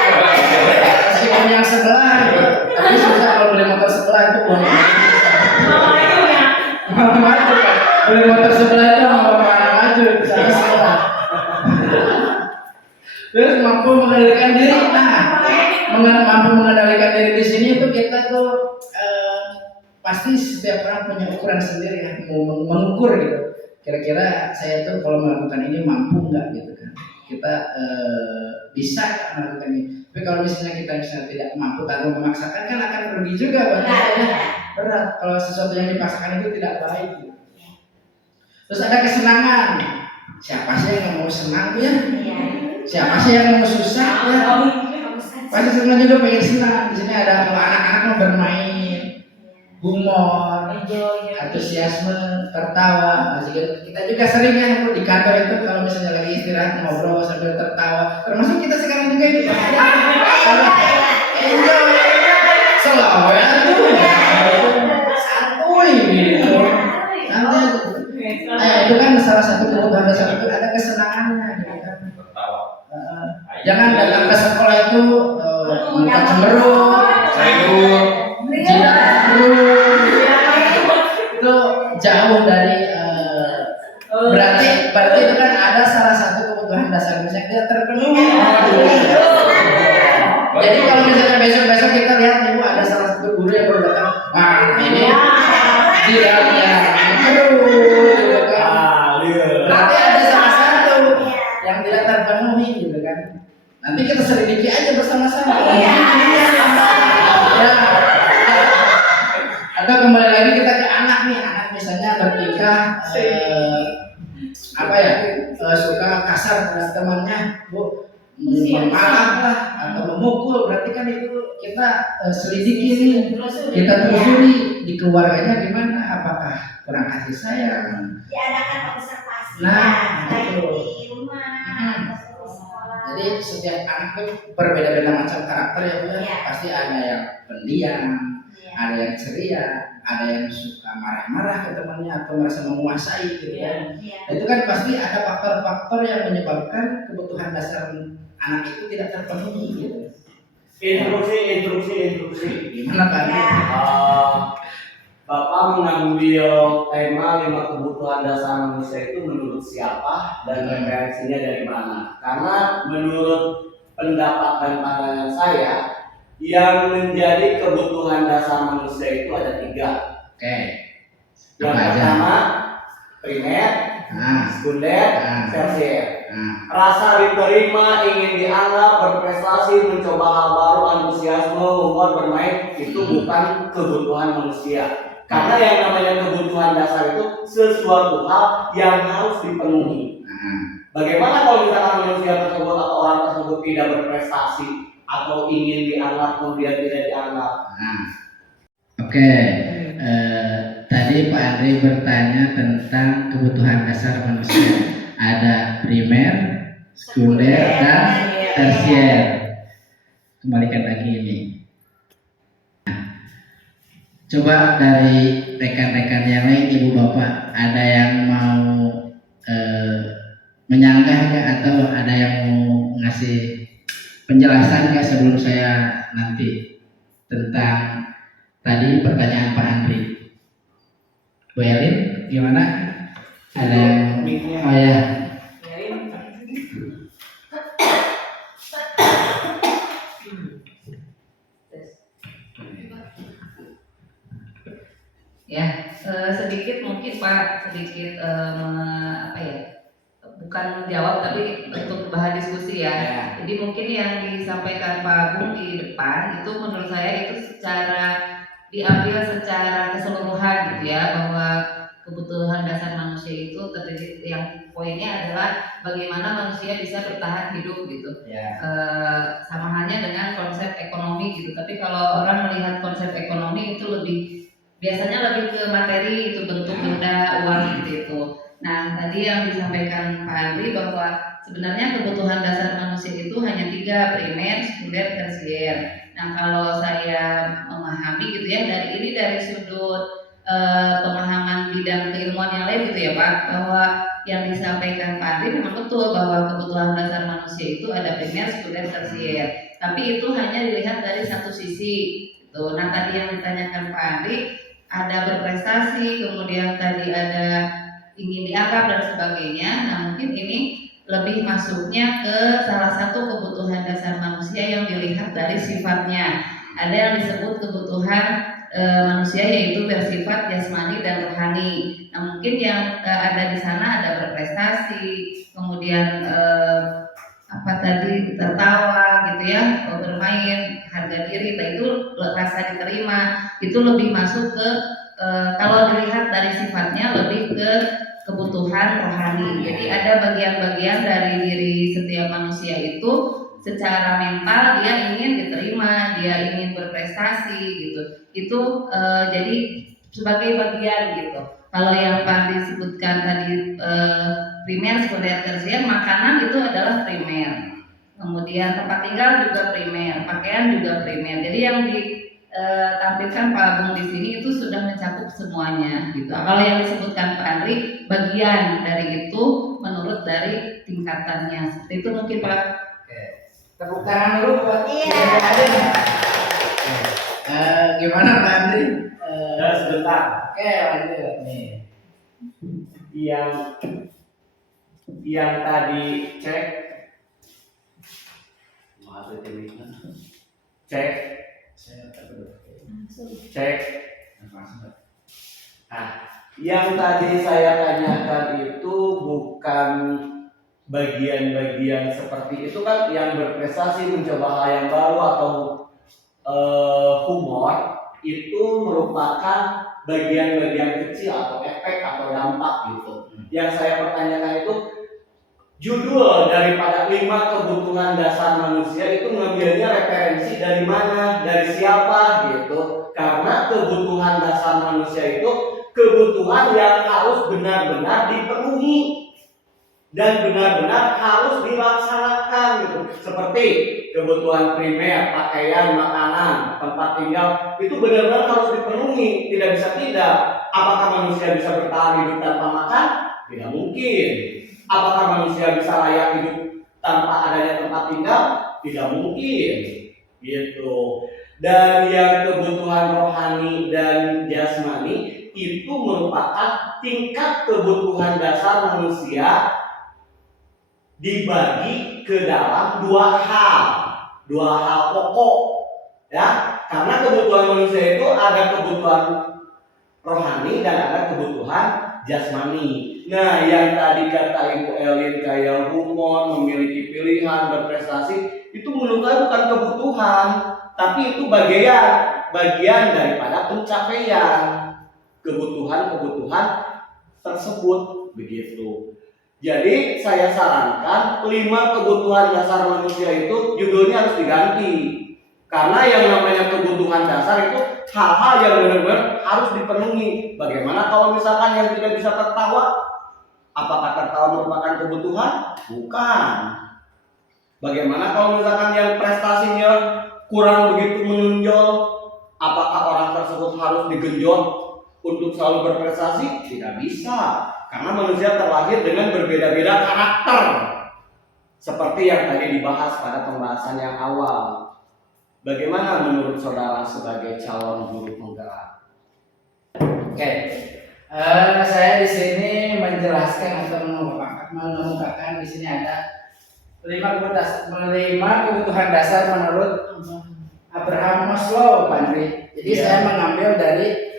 Yang sebelah, tapi susah kalau beli motor sebelah itu maju kan? Beli motor sebelah itu mau maju sama sebelah. Terus mampu mengendalikan diri. Nah, mampu mengendalikan diri di sini itu kita tuh pasti setiap orang punya ukuran sendiri ya, mau mengukur gitu. Kira-kira saya tuh kalau melakukan ini mampu nggak gitu kan? Kita bisa melakukan ini. Tapi kalau misalnya kita tidak mampu tanpa memaksakan kan akan rugi juga buat kita ya. Berat kalau sesuatu yang dipaksakan itu tidak baik. Gitu. Terus ada kesenangan. Siapa sih yang mau senang ya? Siapa sih yang mau susah ya? Pasti semua juga pengen senang. Di sini ada kalau anak-anak mau bermain, humor, antusiasme, tertawa. Kita juga sering ya di kantor itu kalau misalnya lagi istirahat ngobrol sambil tertawa. Termasuk kita sekarang juga ini. Enjoy, slow ya tuh, santuy gitu, santai. Itu kan salah satu kebutuhan dasar itu ada kesenangannya, gitu kan. Jangan datang ke sekolah itu muka cemberut, Sayur. jidat itu jauh dari berarti itu kan ada salah satu kebutuhan dasar manusia yang tidak terpenuhi. Jadi kalau misalnya besok kita lihat ibu ada salah satu guru yang baru datang, wah ini jidatnya gitu kan. Berarti ada salah satu yang tidak terpenuhi gitu kan. Nanti kita selidiki aja bersama-sama. Ya. Atau kembali lagi kita ke anak nih, anak misalnya bertingkah suka kasar pada temannya, bu, memalak lah atau memukul, berarti kan itu kita selidiki nih, kita telusuri di keluarganya gimana, apakah kurang kasih sayang. Diadakan observasi baik itu. di rumah atau di sekolah. Jadi setiap anak itu berbeda-beda macam karakter ya Bu. Iya. Pasti ada yang pendiam, Iya. ada yang ceria, ada yang suka marah-marah ke temannya atau merasa menguasai gitu kan. Iya. Itu kan pasti ada faktor-faktor yang menyebabkan kebutuhan dasar anak itu tidak terpenuhi gitu. Instruksi. Gimana Pak? Ya. Bapak mengambil tema 5 kebutuhan dasar manusia itu menurut siapa dan referensinya dari mana? Karena menurut pendapat dan pandangan saya, yang menjadi kebutuhan dasar manusia itu ada 3. Oke. Yang Apa aja? pertama primer, sekunder, tersier. Rasa diterima, ingin dianggap, berprestasi, mencoba hal baru, antusiasme, humor, bermain, itu bukan kebutuhan manusia. Karena yang namanya kebutuhan dasar itu sesuatu hal yang harus dipenuhi. Bagaimana kalau misalkan manusia tersebut atau orang tersebut tidak berprestasi atau ingin dianggap kemudian tidak dianggap? Oke. Tadi Pak Andri bertanya tentang kebutuhan dasar manusia. Ada primer, sekunder, dan tersier. Kembalikan lagi ini. Coba dari rekan-rekan yang lain, ibu bapak, ada yang mau menyanggah atau ada yang mau ngasih penjelasan sebelum saya nanti tentang tadi pertanyaan Pak Andri. Bu Elin, gimana? Ada yang oh ya. Ya, sedikit mungkin Pak, bukan menjawab tapi untuk bahan diskusi ya. Jadi mungkin yang disampaikan Pak Agung di depan itu menurut saya itu diambil secara keseluruhan gitu ya, bahwa kebutuhan dasar manusia itu terdiri, yang poinnya adalah bagaimana manusia bisa bertahan hidup gitu. Sama halnya dengan konsep ekonomi gitu. Tapi kalau orang melihat konsep ekonomi itu biasanya lebih ke materi, itu bentuk benda, uang gitu. Nah, tadi yang disampaikan Pak Andri bahwa sebenarnya kebutuhan dasar manusia itu hanya 3, primer, sekunder, tersier. Nah, kalau saya memahami gitu ya, dari sudut pemahaman bidang keilmuan yang lain gitu ya Pak, bahwa yang disampaikan Pak Andri memang betul bahwa kebutuhan dasar manusia itu ada primer, sekunder, tersier. Tapi itu hanya dilihat dari satu sisi gitu. Nah, tadi yang ditanyakan Pak Andri, ada berprestasi, kemudian tadi ada ingin dianggap dan sebagainya. Nah, mungkin ini lebih masuknya ke salah satu kebutuhan dasar manusia yang dilihat dari sifatnya. Ada yang disebut kebutuhan manusia yaitu bersifat jasmani dan rohani. Nah, mungkin yang ada di sana ada berprestasi, kemudian tertawa gitu ya, bermain, harga diri, itu rasa diterima, itu lebih masuk ke kalau dilihat dari sifatnya lebih ke kebutuhan rohani. Jadi ada bagian-bagian dari diri setiap manusia itu secara mental dia ingin diterima, dia ingin berprestasi gitu. Itu jadi sebagai bagian gitu. Kalau yang Pak disebutkan tadi primer, sekunder, tersier, makanan itu adalah primer. Kemudian tempat tinggal juga primer, pakaian juga primer. Jadi yang ditampilkan Pak Agung di sini itu sudah mencakup semuanya gitu. Kalau yang disebutkan Pak Andri bagian dari itu menurut dari tingkatannya. Seperti itu mungkin Pak. Tepuk tangan dulu buat Iya. Gimana Pak Andri? Dan sebentar, Oke, lanjut nih. yang tadi cek Nah, yang tadi saya tanyakan itu bukan bagian-bagian seperti itu kan, yang berprestasi mencoba hal yang baru atau humor itu merupakan bagian-bagian kecil atau efek atau dampak gitu. Yang saya pertanyakan itu judul daripada 5 kebutuhan dasar manusia itu ngambilnya referensi dari mana, dari siapa gitu. Karena kebutuhan dasar manusia itu kebutuhan yang harus benar-benar dipenuhi dan benar-benar harus dilaksanakan gitu. Seperti kebutuhan primer, pakaian, makanan, tempat tinggal, itu benar-benar harus dipenuhi, tidak bisa tidak. Apakah manusia bisa bertahan hidup tanpa makan? Tidak mungkin. Apakah manusia bisa layak hidup tanpa adanya tempat tinggal? Tidak mungkin. Gitu. Dan yang kebutuhan rohani dan jasmani itu merupakan tingkat kebutuhan dasar manusia dibagi ke dalam 2 hal pokok, ya. Karena kebutuhan manusia itu ada kebutuhan rohani dan ada kebutuhan jasmani. Nah, yang tadi kata Ibu Elin kayak humor, memiliki pilihan, berprestasi, itu menurut saya bukan kebutuhan, tapi itu bagian daripada pencapaian kebutuhan tersebut, begitu. Jadi saya sarankan 5 kebutuhan dasar manusia itu judulnya harus diganti. Karena yang namanya kebutuhan dasar itu hal-hal yang benar-benar harus dipenuhi. Bagaimana kalau misalkan yang tidak bisa tertawa? Apakah tertawa merupakan kebutuhan? Bukan. Bagaimana kalau misalkan yang prestasinya kurang begitu menonjol? Apakah orang tersebut harus digenjot untuk selalu berprestasi? Tidak bisa. Karena manusia terlahir dengan berbeda-beda karakter. Seperti yang tadi dibahas pada pembahasan yang awal. Bagaimana menurut saudara sebagai calon guru penggerak? Oke, saya di sini menjelaskan atau mengemukakan di sini ada 5 kebutuhan dasar menurut Abraham Maslow, Pak Andri. Jadi saya mengambil dari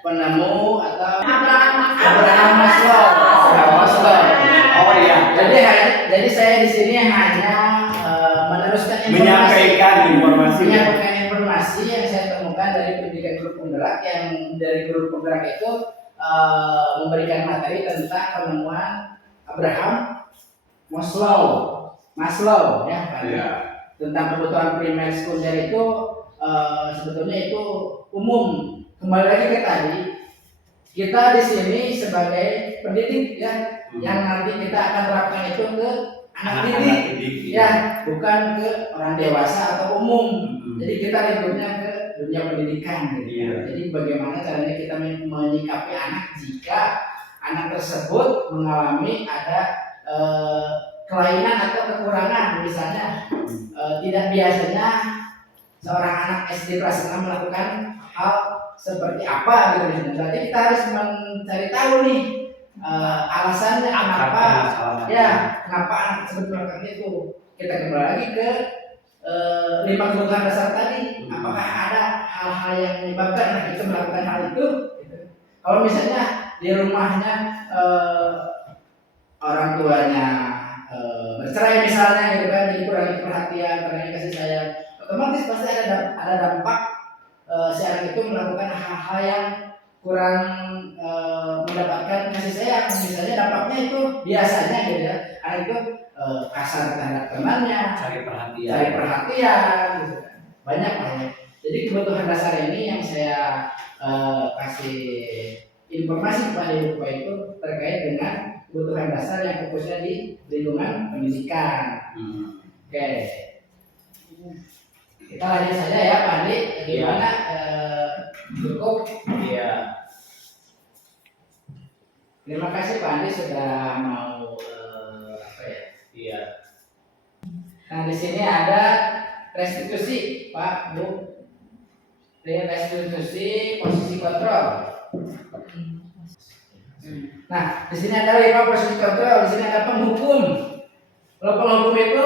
penemu atau Abraham Maslow. Oh iya. Jadi saya di sini hanya meneruskan Menyampaikan informasi yang saya temukan dari pendidikan guru penggerak, yang dari guru penggerak itu memberikan materi tentang penemuan Abraham Maslow ya, Pak. Iya. Tentang kebutuhan primer sekunder itu sebetulnya itu umum. Kembali lagi ke tadi, kita di sini sebagai pendidik ya, yang nanti kita akan terapkan itu ke anak didik ya, bukan ke orang dewasa atau umum. Jadi kita lingkupnya ke dunia pendidikan gitu. Iya. Jadi bagaimana caranya kita menyikapi anak jika anak tersebut mengalami ada kelainan atau kekurangan, misalnya tidak biasanya seorang anak SD kelas 6 melakukan hal seperti apa gitu. Berarti kita harus mencari tahu nih alasannya kenapa anak tersebut melakukan itu. Kita kembali lagi ke 5 kebutuhan dasar tadi. Apakah ada hal-hal yang menyebabkan anak itu melakukan hal itu? Gitu. Kalau misalnya di rumahnya orang tuanya bercerai misalnya gitu kan, jadi kurang perhatian, kurang kasih sayang, otomatis pasti ada dampak si anak itu melakukan hal-hal yang kurang mendapatkan kasih sayang. Misalnya dampaknya itu biasanya gitu ya, anak itu kasar terhadap temannya, cari perhatian gitu kan. Banyak. Jadi kebutuhan dasar ini yang saya kasih informasi kepada ibu bapak itu terkait dengan kebutuhan dasar yang fokusnya di lingkungan pendidikan. Oke. Kita lanjut saja ya Pak Andi. Bagaimana cukup? Iya. Terima kasih Pak Andi sudah mau Iya. Nah, di sini ada restitusi, Pak, Bu. Restitusi posisi kontrol. Nah, di sini ada 5 posisi kontrol, di sini ada penghukum. Kalau penghukum itu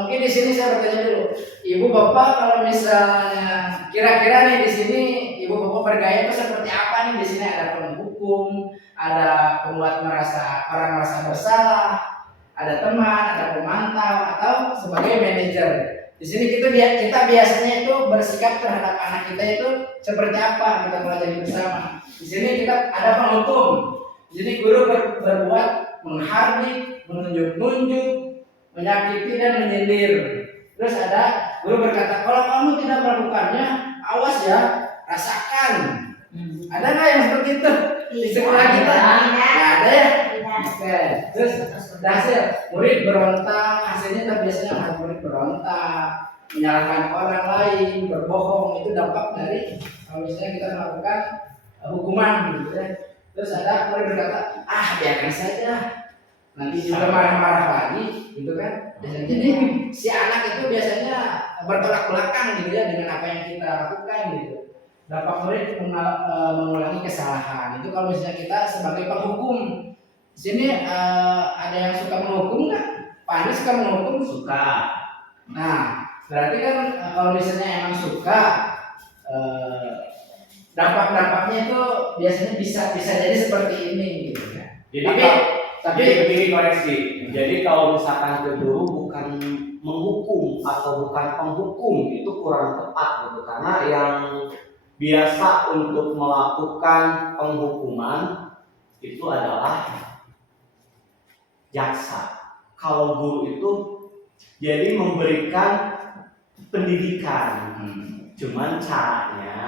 mungkin di sini saya bertanya dulu, Ibu Bapak kalau misalnya kira-kira nih di sini Ibu Bapak bergaya itu seperti apa nih? Di sini ada penghukum, ada pembuat orang merasa bersalah, ada teman, ada pemantau, atau sebagai manajer. Di sini kita biasanya itu bersikap terhadap anak kita itu seperti apa, kita pelajari bersama. Di sini kita ada penghukum. Jadi guru berbuat menghardik, menunjuk-nunjuk, menyakiti dan menyindir. Terus ada guru berkata, kalau kamu tidak melakukannya, awas ya, rasakan. Ada nggak yang seperti itu di sekolah kita? Nggak ada ya. Oke. Terus hasil murid berontak, hasilnya biasanya murid berontak, menyalahkan orang lain, berbohong, itu dampak dari kalau misalnya kita melakukan hukuman gitu ya. Terus ada murid berkata, biarkan saja, nanti juga marah-marah lagi, gitu kan? Jadi si anak itu biasanya bertolak belakang gitu ya dengan apa yang kita lakukan gitu. Dampak murid mengulangi kesalahan. Itu kalau misalnya kita sebagai penghukum. Di sini ada yang suka menghukum nggak? Pak Andi suka menghukum? Suka. Nah, berarti kan kalau misalnya emang suka, dampak-dampaknya itu biasanya bisa jadi seperti ini gitu ya. Tapi begini koreksi. Jadi kalau misalkan ke guru bukan menghukum atau bukan penghukum itu kurang tepat gitu, karena yang biasa untuk melakukan penghukuman itu adalah jaksa. Kalau guru itu jadi memberikan pendidikan, cuman caranya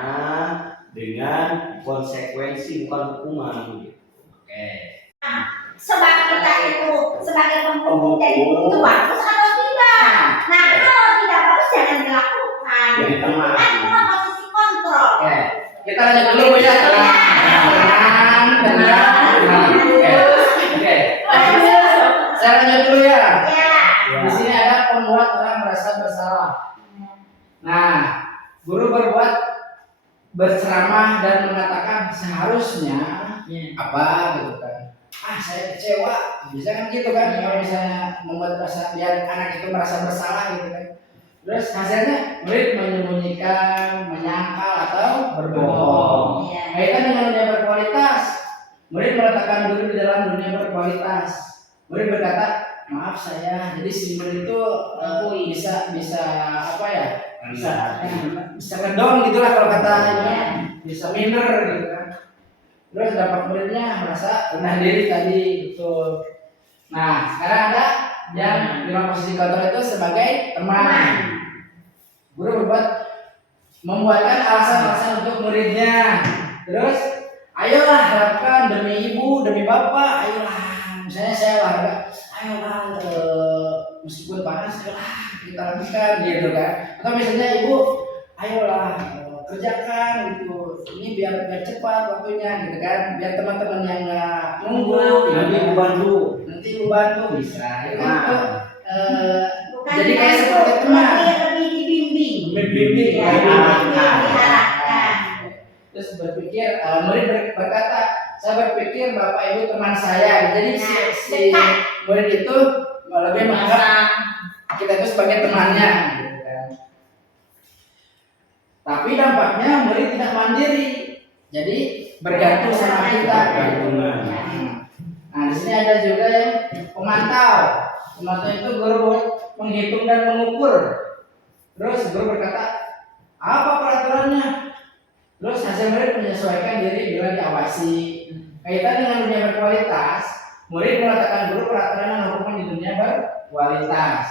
dengan konsekuensi bukan hukuman gitu. Oke. Sebab kita itu sebagai penghukum jadi itu bagus atau tidak? Nah, kalau tidak bagus jangan dilakukan. Jadi teman. Kan cuma posisi kontrol. Oke. Kita lanjut dulu ya. Tenang. Oke. Saya lanjut dulu ya. Di sini ada pembuat orang merasa bersalah. Nah, guru berbuat berceramah dan mengatakan seharusnya apa gitu kan. Saya kecewa, bisa kan gitu kan, kalau misalnya membuat biar anak itu merasa bersalah gitu kan. Terus hasilnya murid menyembunyikan, menyangkal atau berbohong. Kaitan dengan dunia berkualitas, murid meletakkan diri di dalam dunia berkualitas. Murid berkata, maaf saya, jadi si murid itu bisa apa ya? Bisa ngedong gitulah kalau kata bisa minder gitu kan. Terus dampak muridnya merasa rendah diri tadi gitu. Nah, sekarang ada yang 5 posisi kontrol itu sebagai teman. Guru membuatkan alasan-alasan untuk muridnya. Terus, ayolah harapkan demi ibu, demi bapak, ayolah. Misalnya saya olahraga, ayolah meskipun panas, ayolah kita lakukan gitu kan. Atau misalnya ibu, ayolah kerjakan gitu. Ini biar cepat waktunya gitu kan, biar teman-teman yang nggak nunggu nanti ibu bantu bisa ya kan. Jadi kayak seperti teman, lebih dibimbing. diarahkan. Terus berpikir murid berkata, saya berpikir bapak ibu teman saya. Jadi si murid itu lebih menganggap kita itu sebagai temannya gitu kan. Tapi dampaknya murid tidak mandiri, jadi bergantung sama kita. Nah, di sini ada juga yang pemantau. Pemantau itu guru menghitung dan mengukur. Terus guru berkata, apa peraturannya? Terus hasil murid menyesuaikan diri bila diawasi. Kaitan dengan dunia berkualitas, murid mengatakan guru peraturan dan hukuman di dunia berkualitas.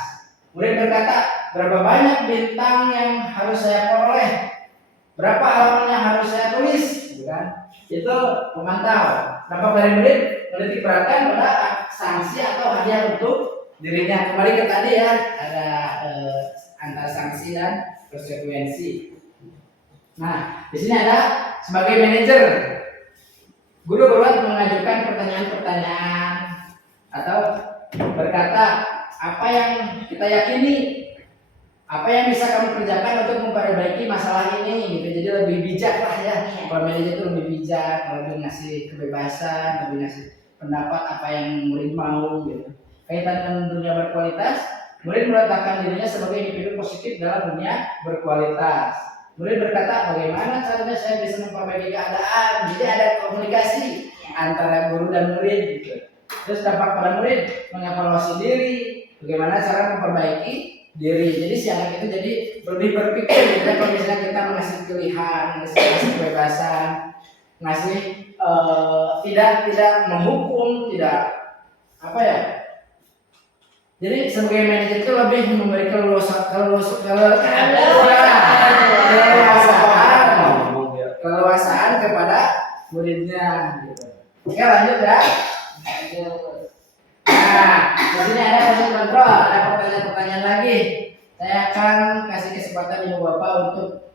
Murid berkata, berapa banyak bintang yang harus saya peroleh? Berapa halaman yang harus saya tulis? Gitu kan? Itu pemantau. Dampak dari murid menitik beratkan pada sanksi atau hadiah untuk dirinya. Kembali ke tadi ya, ada antara sanksi dan konsekuensi. Nah, di sini ada sebagai manajer. Guru berbuat mengajukan pertanyaan-pertanyaan atau berkata, apa yang kita yakini, apa yang bisa kamu kerjakan untuk memperbaiki masalah ini gitu. Jadi lebih bijak lah ya. Kalau manajer itu lebih bijak, lebih ngasih kebebasan, lebih ngasih pendapat apa yang murid mau gitu. Kaitan dengan dunia berkualitas, murid meletakkan dirinya sebagai individu positif dalam dunia berkualitas. Murid berkata, bagaimana caranya saya bisa memperbaiki keadaan? Jadi ada komunikasi antara guru dan murid gitu. Terus dampak pada murid mengevaluasi diri, bagaimana cara memperbaiki diri. Jadi si anak itu jadi lebih berpikir gitu. Kalau misalnya kita ngasih pilihan, ngasih kebebasan, ngasih tidak menghukum, tidak apa ya. Jadi sebagai manajer itu lebih memberi keleluasaan kepada muridnya gitu. Oke, lanjut ya. Nah, di sini ada proses kontrol, ada pertanyaan-pertanyaan lagi. Saya akan kasih kesempatan ibu bapak untuk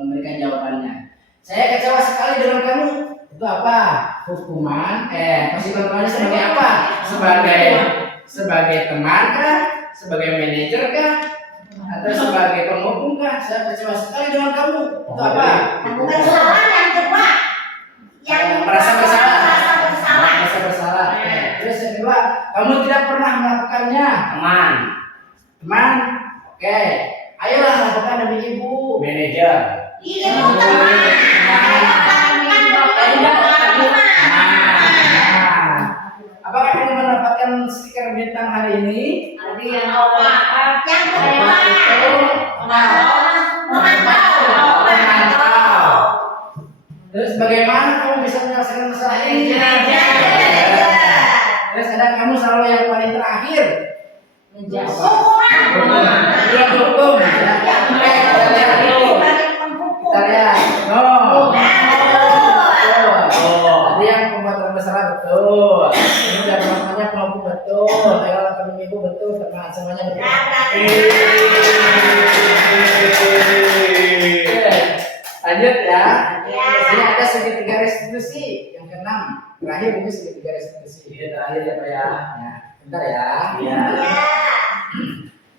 memberikan jawabannya. Saya kecewa sekali dengan kamu. Itu apa? Hukuman. Proses kontrolnya sebagai apa? Sebagai teman kah? Sebagai manajer kah? Atau sebagai penghukum kah? Saya kecewa sekali dengan kamu. Itu apa? Bukan salah yang kedua. Yang merasa bersalah. Merasa bersalah. Terus yang kedua, kamu tidak pernah melakukannya. Teman. Oke. Ayolah lakukan demi ibu. Manajer. Iya, teman. Apakah kamu mendapatkan stiker bintang hari ini? Tadi yang apa? Yang kedua. Memantau. Terus bagaimana kamu bisa menyelesaikan masalah ini? Terus ada kamu selalu yang paling terakhir. Hukum. Kita lihat. Tadi yang pembuatan masalah betul. Ini udah teman-temannya penghukum betul. Ayo lakukan ibu betul. Teman semuanya betul. Lanjut ya. Ini ada segitiga restitusi yang ke-6. Terakhir ini segitiga restitusi. Ini terakhir ya Pak ya. Bentar ya.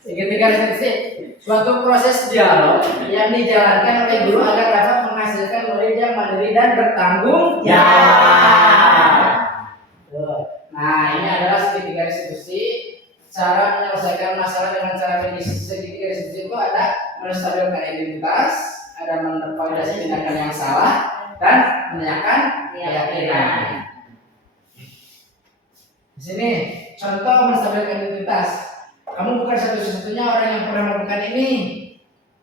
Segitiga restitusi, suatu proses dialog yang dijalankan oleh guru agar dapat menghasilkan murid yang mandiri dan bertanggung jawab. Nah, ini adalah segitiga restitusi. Cara menyelesaikan masalah dengan cara segitiga restitusi itu ada menstabilkan identitas, ada memvalidasi tindakan yang salah, dan menanyakan keyakinan. Di sini contoh menstabilkan identitas. Kamu bukan satu-satunya orang yang pernah melakukan ini.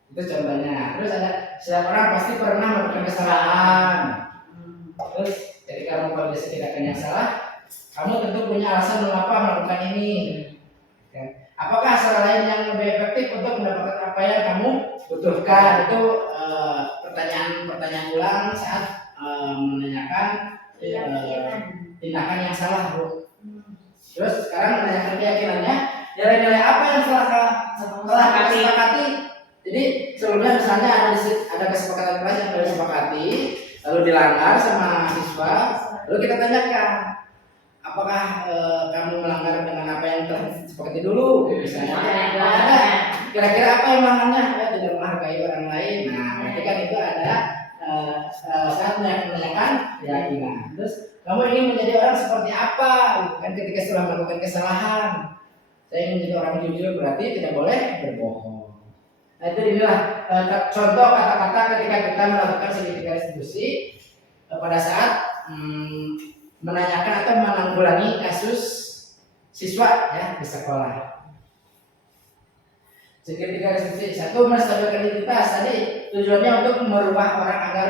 Itu contohnya. Terus ada setiap orang pasti pernah melakukan kesalahan. Terus ketika memvalidasi tindakan yang salah, kamu tentu punya alasan mengapa melakukan ini. Apakah cara lain yang lebih efektif untuk mendapatkan apa yang kamu butuhkan? Itu pertanyaan ulang saat menanyakan tindakan yang salah, Bu. Terus sekarang menanyakan keyakinannya. Nilai-nilai apa yang telah disepakati? Jadi sebelumnya misalnya ada kesepakatan kelas yang sudah disepakati, lalu dilanggar sama siswa, lalu kita tanyakan, apakah kamu melanggar dengan apa yang telah disepakati dulu? Misalnya, kira-kira apa yang melanggarnya? Tidak menghargai orang lain. Nah, berarti kan itu ada saat menanyakan keyakinan. Terus kamu ingin menjadi orang seperti apa? Kan ketika setelah melakukan kesalahan. Saya ingin menjadi orang jujur, berarti tidak boleh berbohong. Nah itu inilah contoh kata-kata ketika kita melakukan segitiga restitusi pada saat menanyakan atau menanggulangi kasus siswa ya di sekolah. Segitiga restitusi, satu menstabilkan identitas. Tadi tujuannya untuk merubah orang agar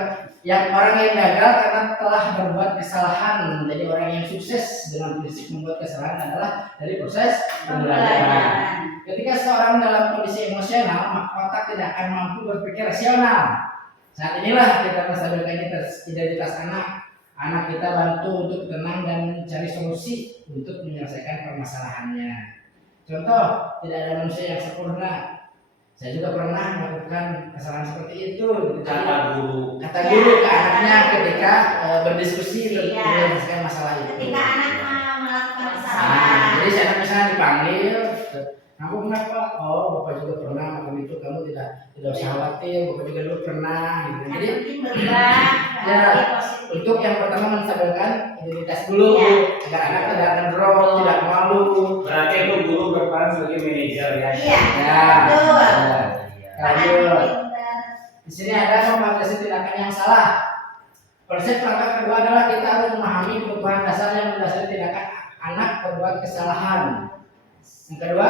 orang yang gagal karena telah berbuat kesalahan menjadi orang yang sukses dengan prinsip membuat kesalahan adalah dari proses pembelajaran. Ketika seorang dalam kondisi emosional, maka otak tidak akan mampu berpikir rasional. Saat inilah kita menstabilkan identitas anak. Anak kita bantu untuk tenang dan mencari solusi untuk menyelesaikan permasalahannya. Contoh, tidak ada manusia yang sempurna. Saya juga pernah melakukan kesalahan seperti itu. Kata guru ke anaknya ketika berdiskusi menyelesaikan masalah itu. Ketika anak melakukan kesalahan. Jadi anak misalnya dipanggil, kamu kenapa? Oh, bapak juga pernah makan itu, kamu tidak usah khawatir, bapak juga dulu pernah gitu. Jadi mungkin bergerak ya, positif. untuk yang pertama menstabilkan identitas dulu, agar anak tidak ngedrop, tidak malu. Berarti itu guru berperan sebagai manajer ya. Iya, Ya, betul. lanjut. Di sini ada membatasi tindakan yang salah. Konsep langkah kedua adalah kita harus memahami kebutuhan dasar yang mendasari tindakan anak berbuat kesalahan. Yang kedua,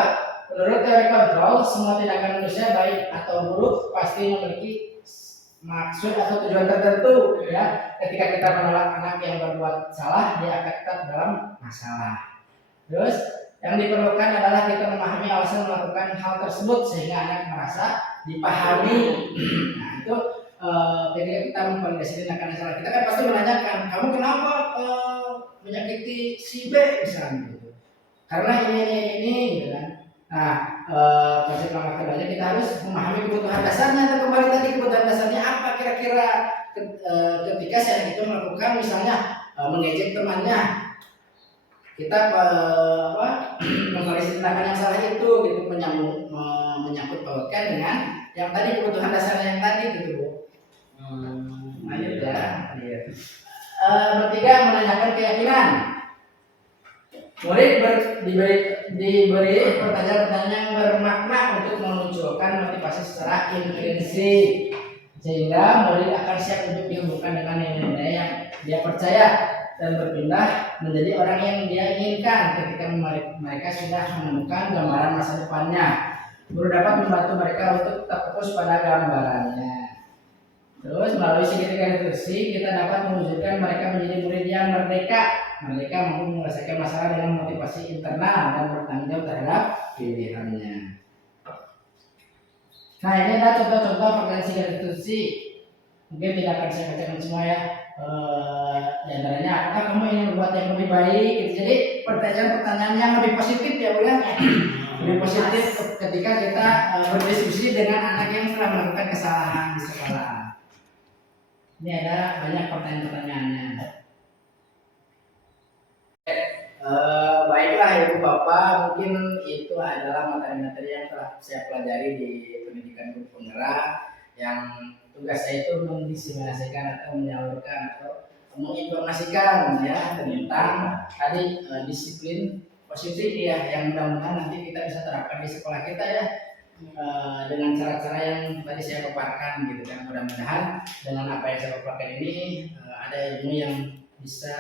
menurut teori kontrol, semua tindakan manusia baik atau buruk pasti memiliki maksud atau tujuan tertentu. Ya, ketika kita menolak anak yang berbuat salah, dia akan tetap dalam masalah. Terus, yang diperlukan adalah kita memahami alasan melakukan hal tersebut sehingga anak merasa dipahami. Nah, itu ketika kita memvalidasi tindakan yang salah, kita kan pasti menanyakan, kamu kenapa menyakiti si B misalnya gitu. Karena ini gitu kan. Nah, konsep langkah keduanya kita harus memahami kebutuhan dasarnya. Atau kembali tadi kebutuhan dasarnya apa kira-kira ketika saya itu melakukan misalnya mengejek temannya, kita memvalidasi tindakan yang salah itu gitu, menyangkut pautkan dengan yang tadi kebutuhan dasarnya yang tadi gitu Bu. Lanjut ya. Bertiga, menanyakan keyakinan. Murid diberi pertanyaan-pertanyaan yang bermakna untuk memunculkan motivasi secara intrinsik, sehingga murid akan siap untuk dihubungkan dengan nilai-nilai yang dia percaya dan berpindah menjadi orang yang dia inginkan ketika mereka sudah menemukan gambaran masa depannya. Guru dapat membantu mereka untuk tetap fokus pada gambarannya. Terus melalui segitiga intuisi kita dapat mewujudkan mereka menjadi murid yang merdeka. Mereka mampu menyelesaikan masalah dengan motivasi internal dan bertanggung jawab terhadap pilihannya. Nah, ini adalah contoh-contoh pekerjaan segitiga intuisi. Mungkin tidak akan saya bacakan semua ya. Di antaranya, apakah kamu ingin membuat yang lebih baik? Jadi pertanyaan-pertanyaan yang lebih positif ya Bu ya. Lebih positif ketika kita berdiskusi dengan anak yang telah melakukan kesalahan di sekolah. Ini ada banyak pertanyaan-pertanyaannya. Baiklah Ibu Bapak, mungkin itu adalah materi-materi yang telah saya pelajari di pendidikan guru penggerak, yang tugas saya itu mendiseminasikan atau menyalurkan atau menginformasikan ya tentang tadi disiplin positif ya, yang mudah-mudahan nanti kita bisa terapkan di sekolah kita ya. Dengan cara-cara yang tadi saya paparkan gitu kan, mudah-mudahan dengan apa yang saya paparkan ini ada ilmu yang bisa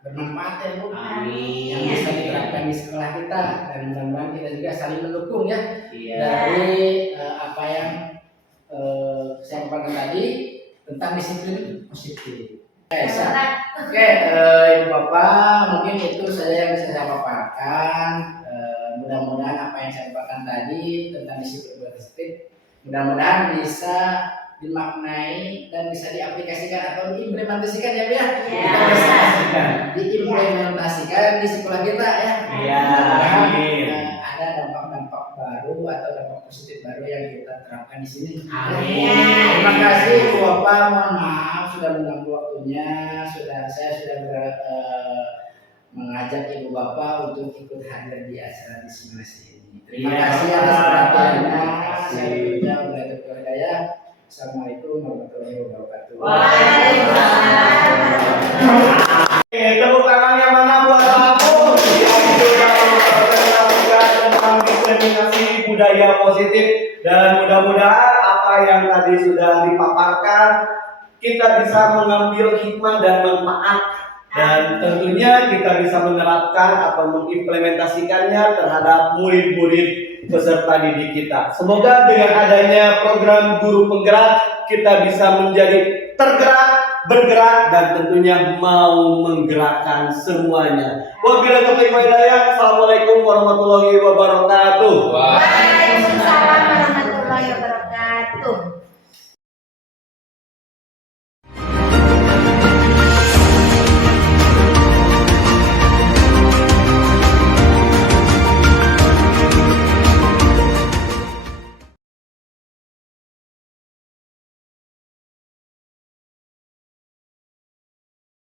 bermanfaat ya Bu. Amin. Yang bisa diterapkan di sekolah kita, dan mudah-mudahan kita juga saling mendukung ya. Iya. Dari apa yang saya paparkan tadi tentang disiplin positif. Oke, Ibu Bapak, mungkin itu saja yang bisa saya paparkan. Mudah-mudahan apa yang saya paparkan tadi tentang disiplin positif, mudah-mudahan bisa dimaknai dan bisa diaplikasikan atau diimplementasikan ya Bu ya. Kita bisa diimplementasikan di sekolah kita ya. Iya. Ada dampak-dampak baru atau dampak positif baru yang kita terapkan di sini. Amin. Terima kasih Bu Bapak, mohon maaf sudah mengganggu waktunya. Saya sudah mengajak Ibu Bapak untuk ikut hadir di acara diseminasi ini. Terima kasih atas perhatiannya. Saya ucapkan belajar kepada Assalamualaikum warahmatullahi wabarakatuh. Waalaikumsalam. Tepuk tangan yang mana buat kamu yang sudah melakukan tentang diseminasi budaya positif, dan mudah-mudahan apa yang tadi sudah dipaparkan kita bisa mengambil hikmah dan manfaat, dan tentunya kita bisa menerapkan atau mengimplementasikannya terhadap murid-murid peserta didik kita. Semoga dengan adanya program guru penggerak kita bisa menjadi tergerak, bergerak, dan tentunya mau menggerakkan semuanya. Wabillahi taufiq wal hidayah. Assalamualaikum warahmatullahi wabarakatuh. Waalaikumsalam warahmatullahi wabarakatuh.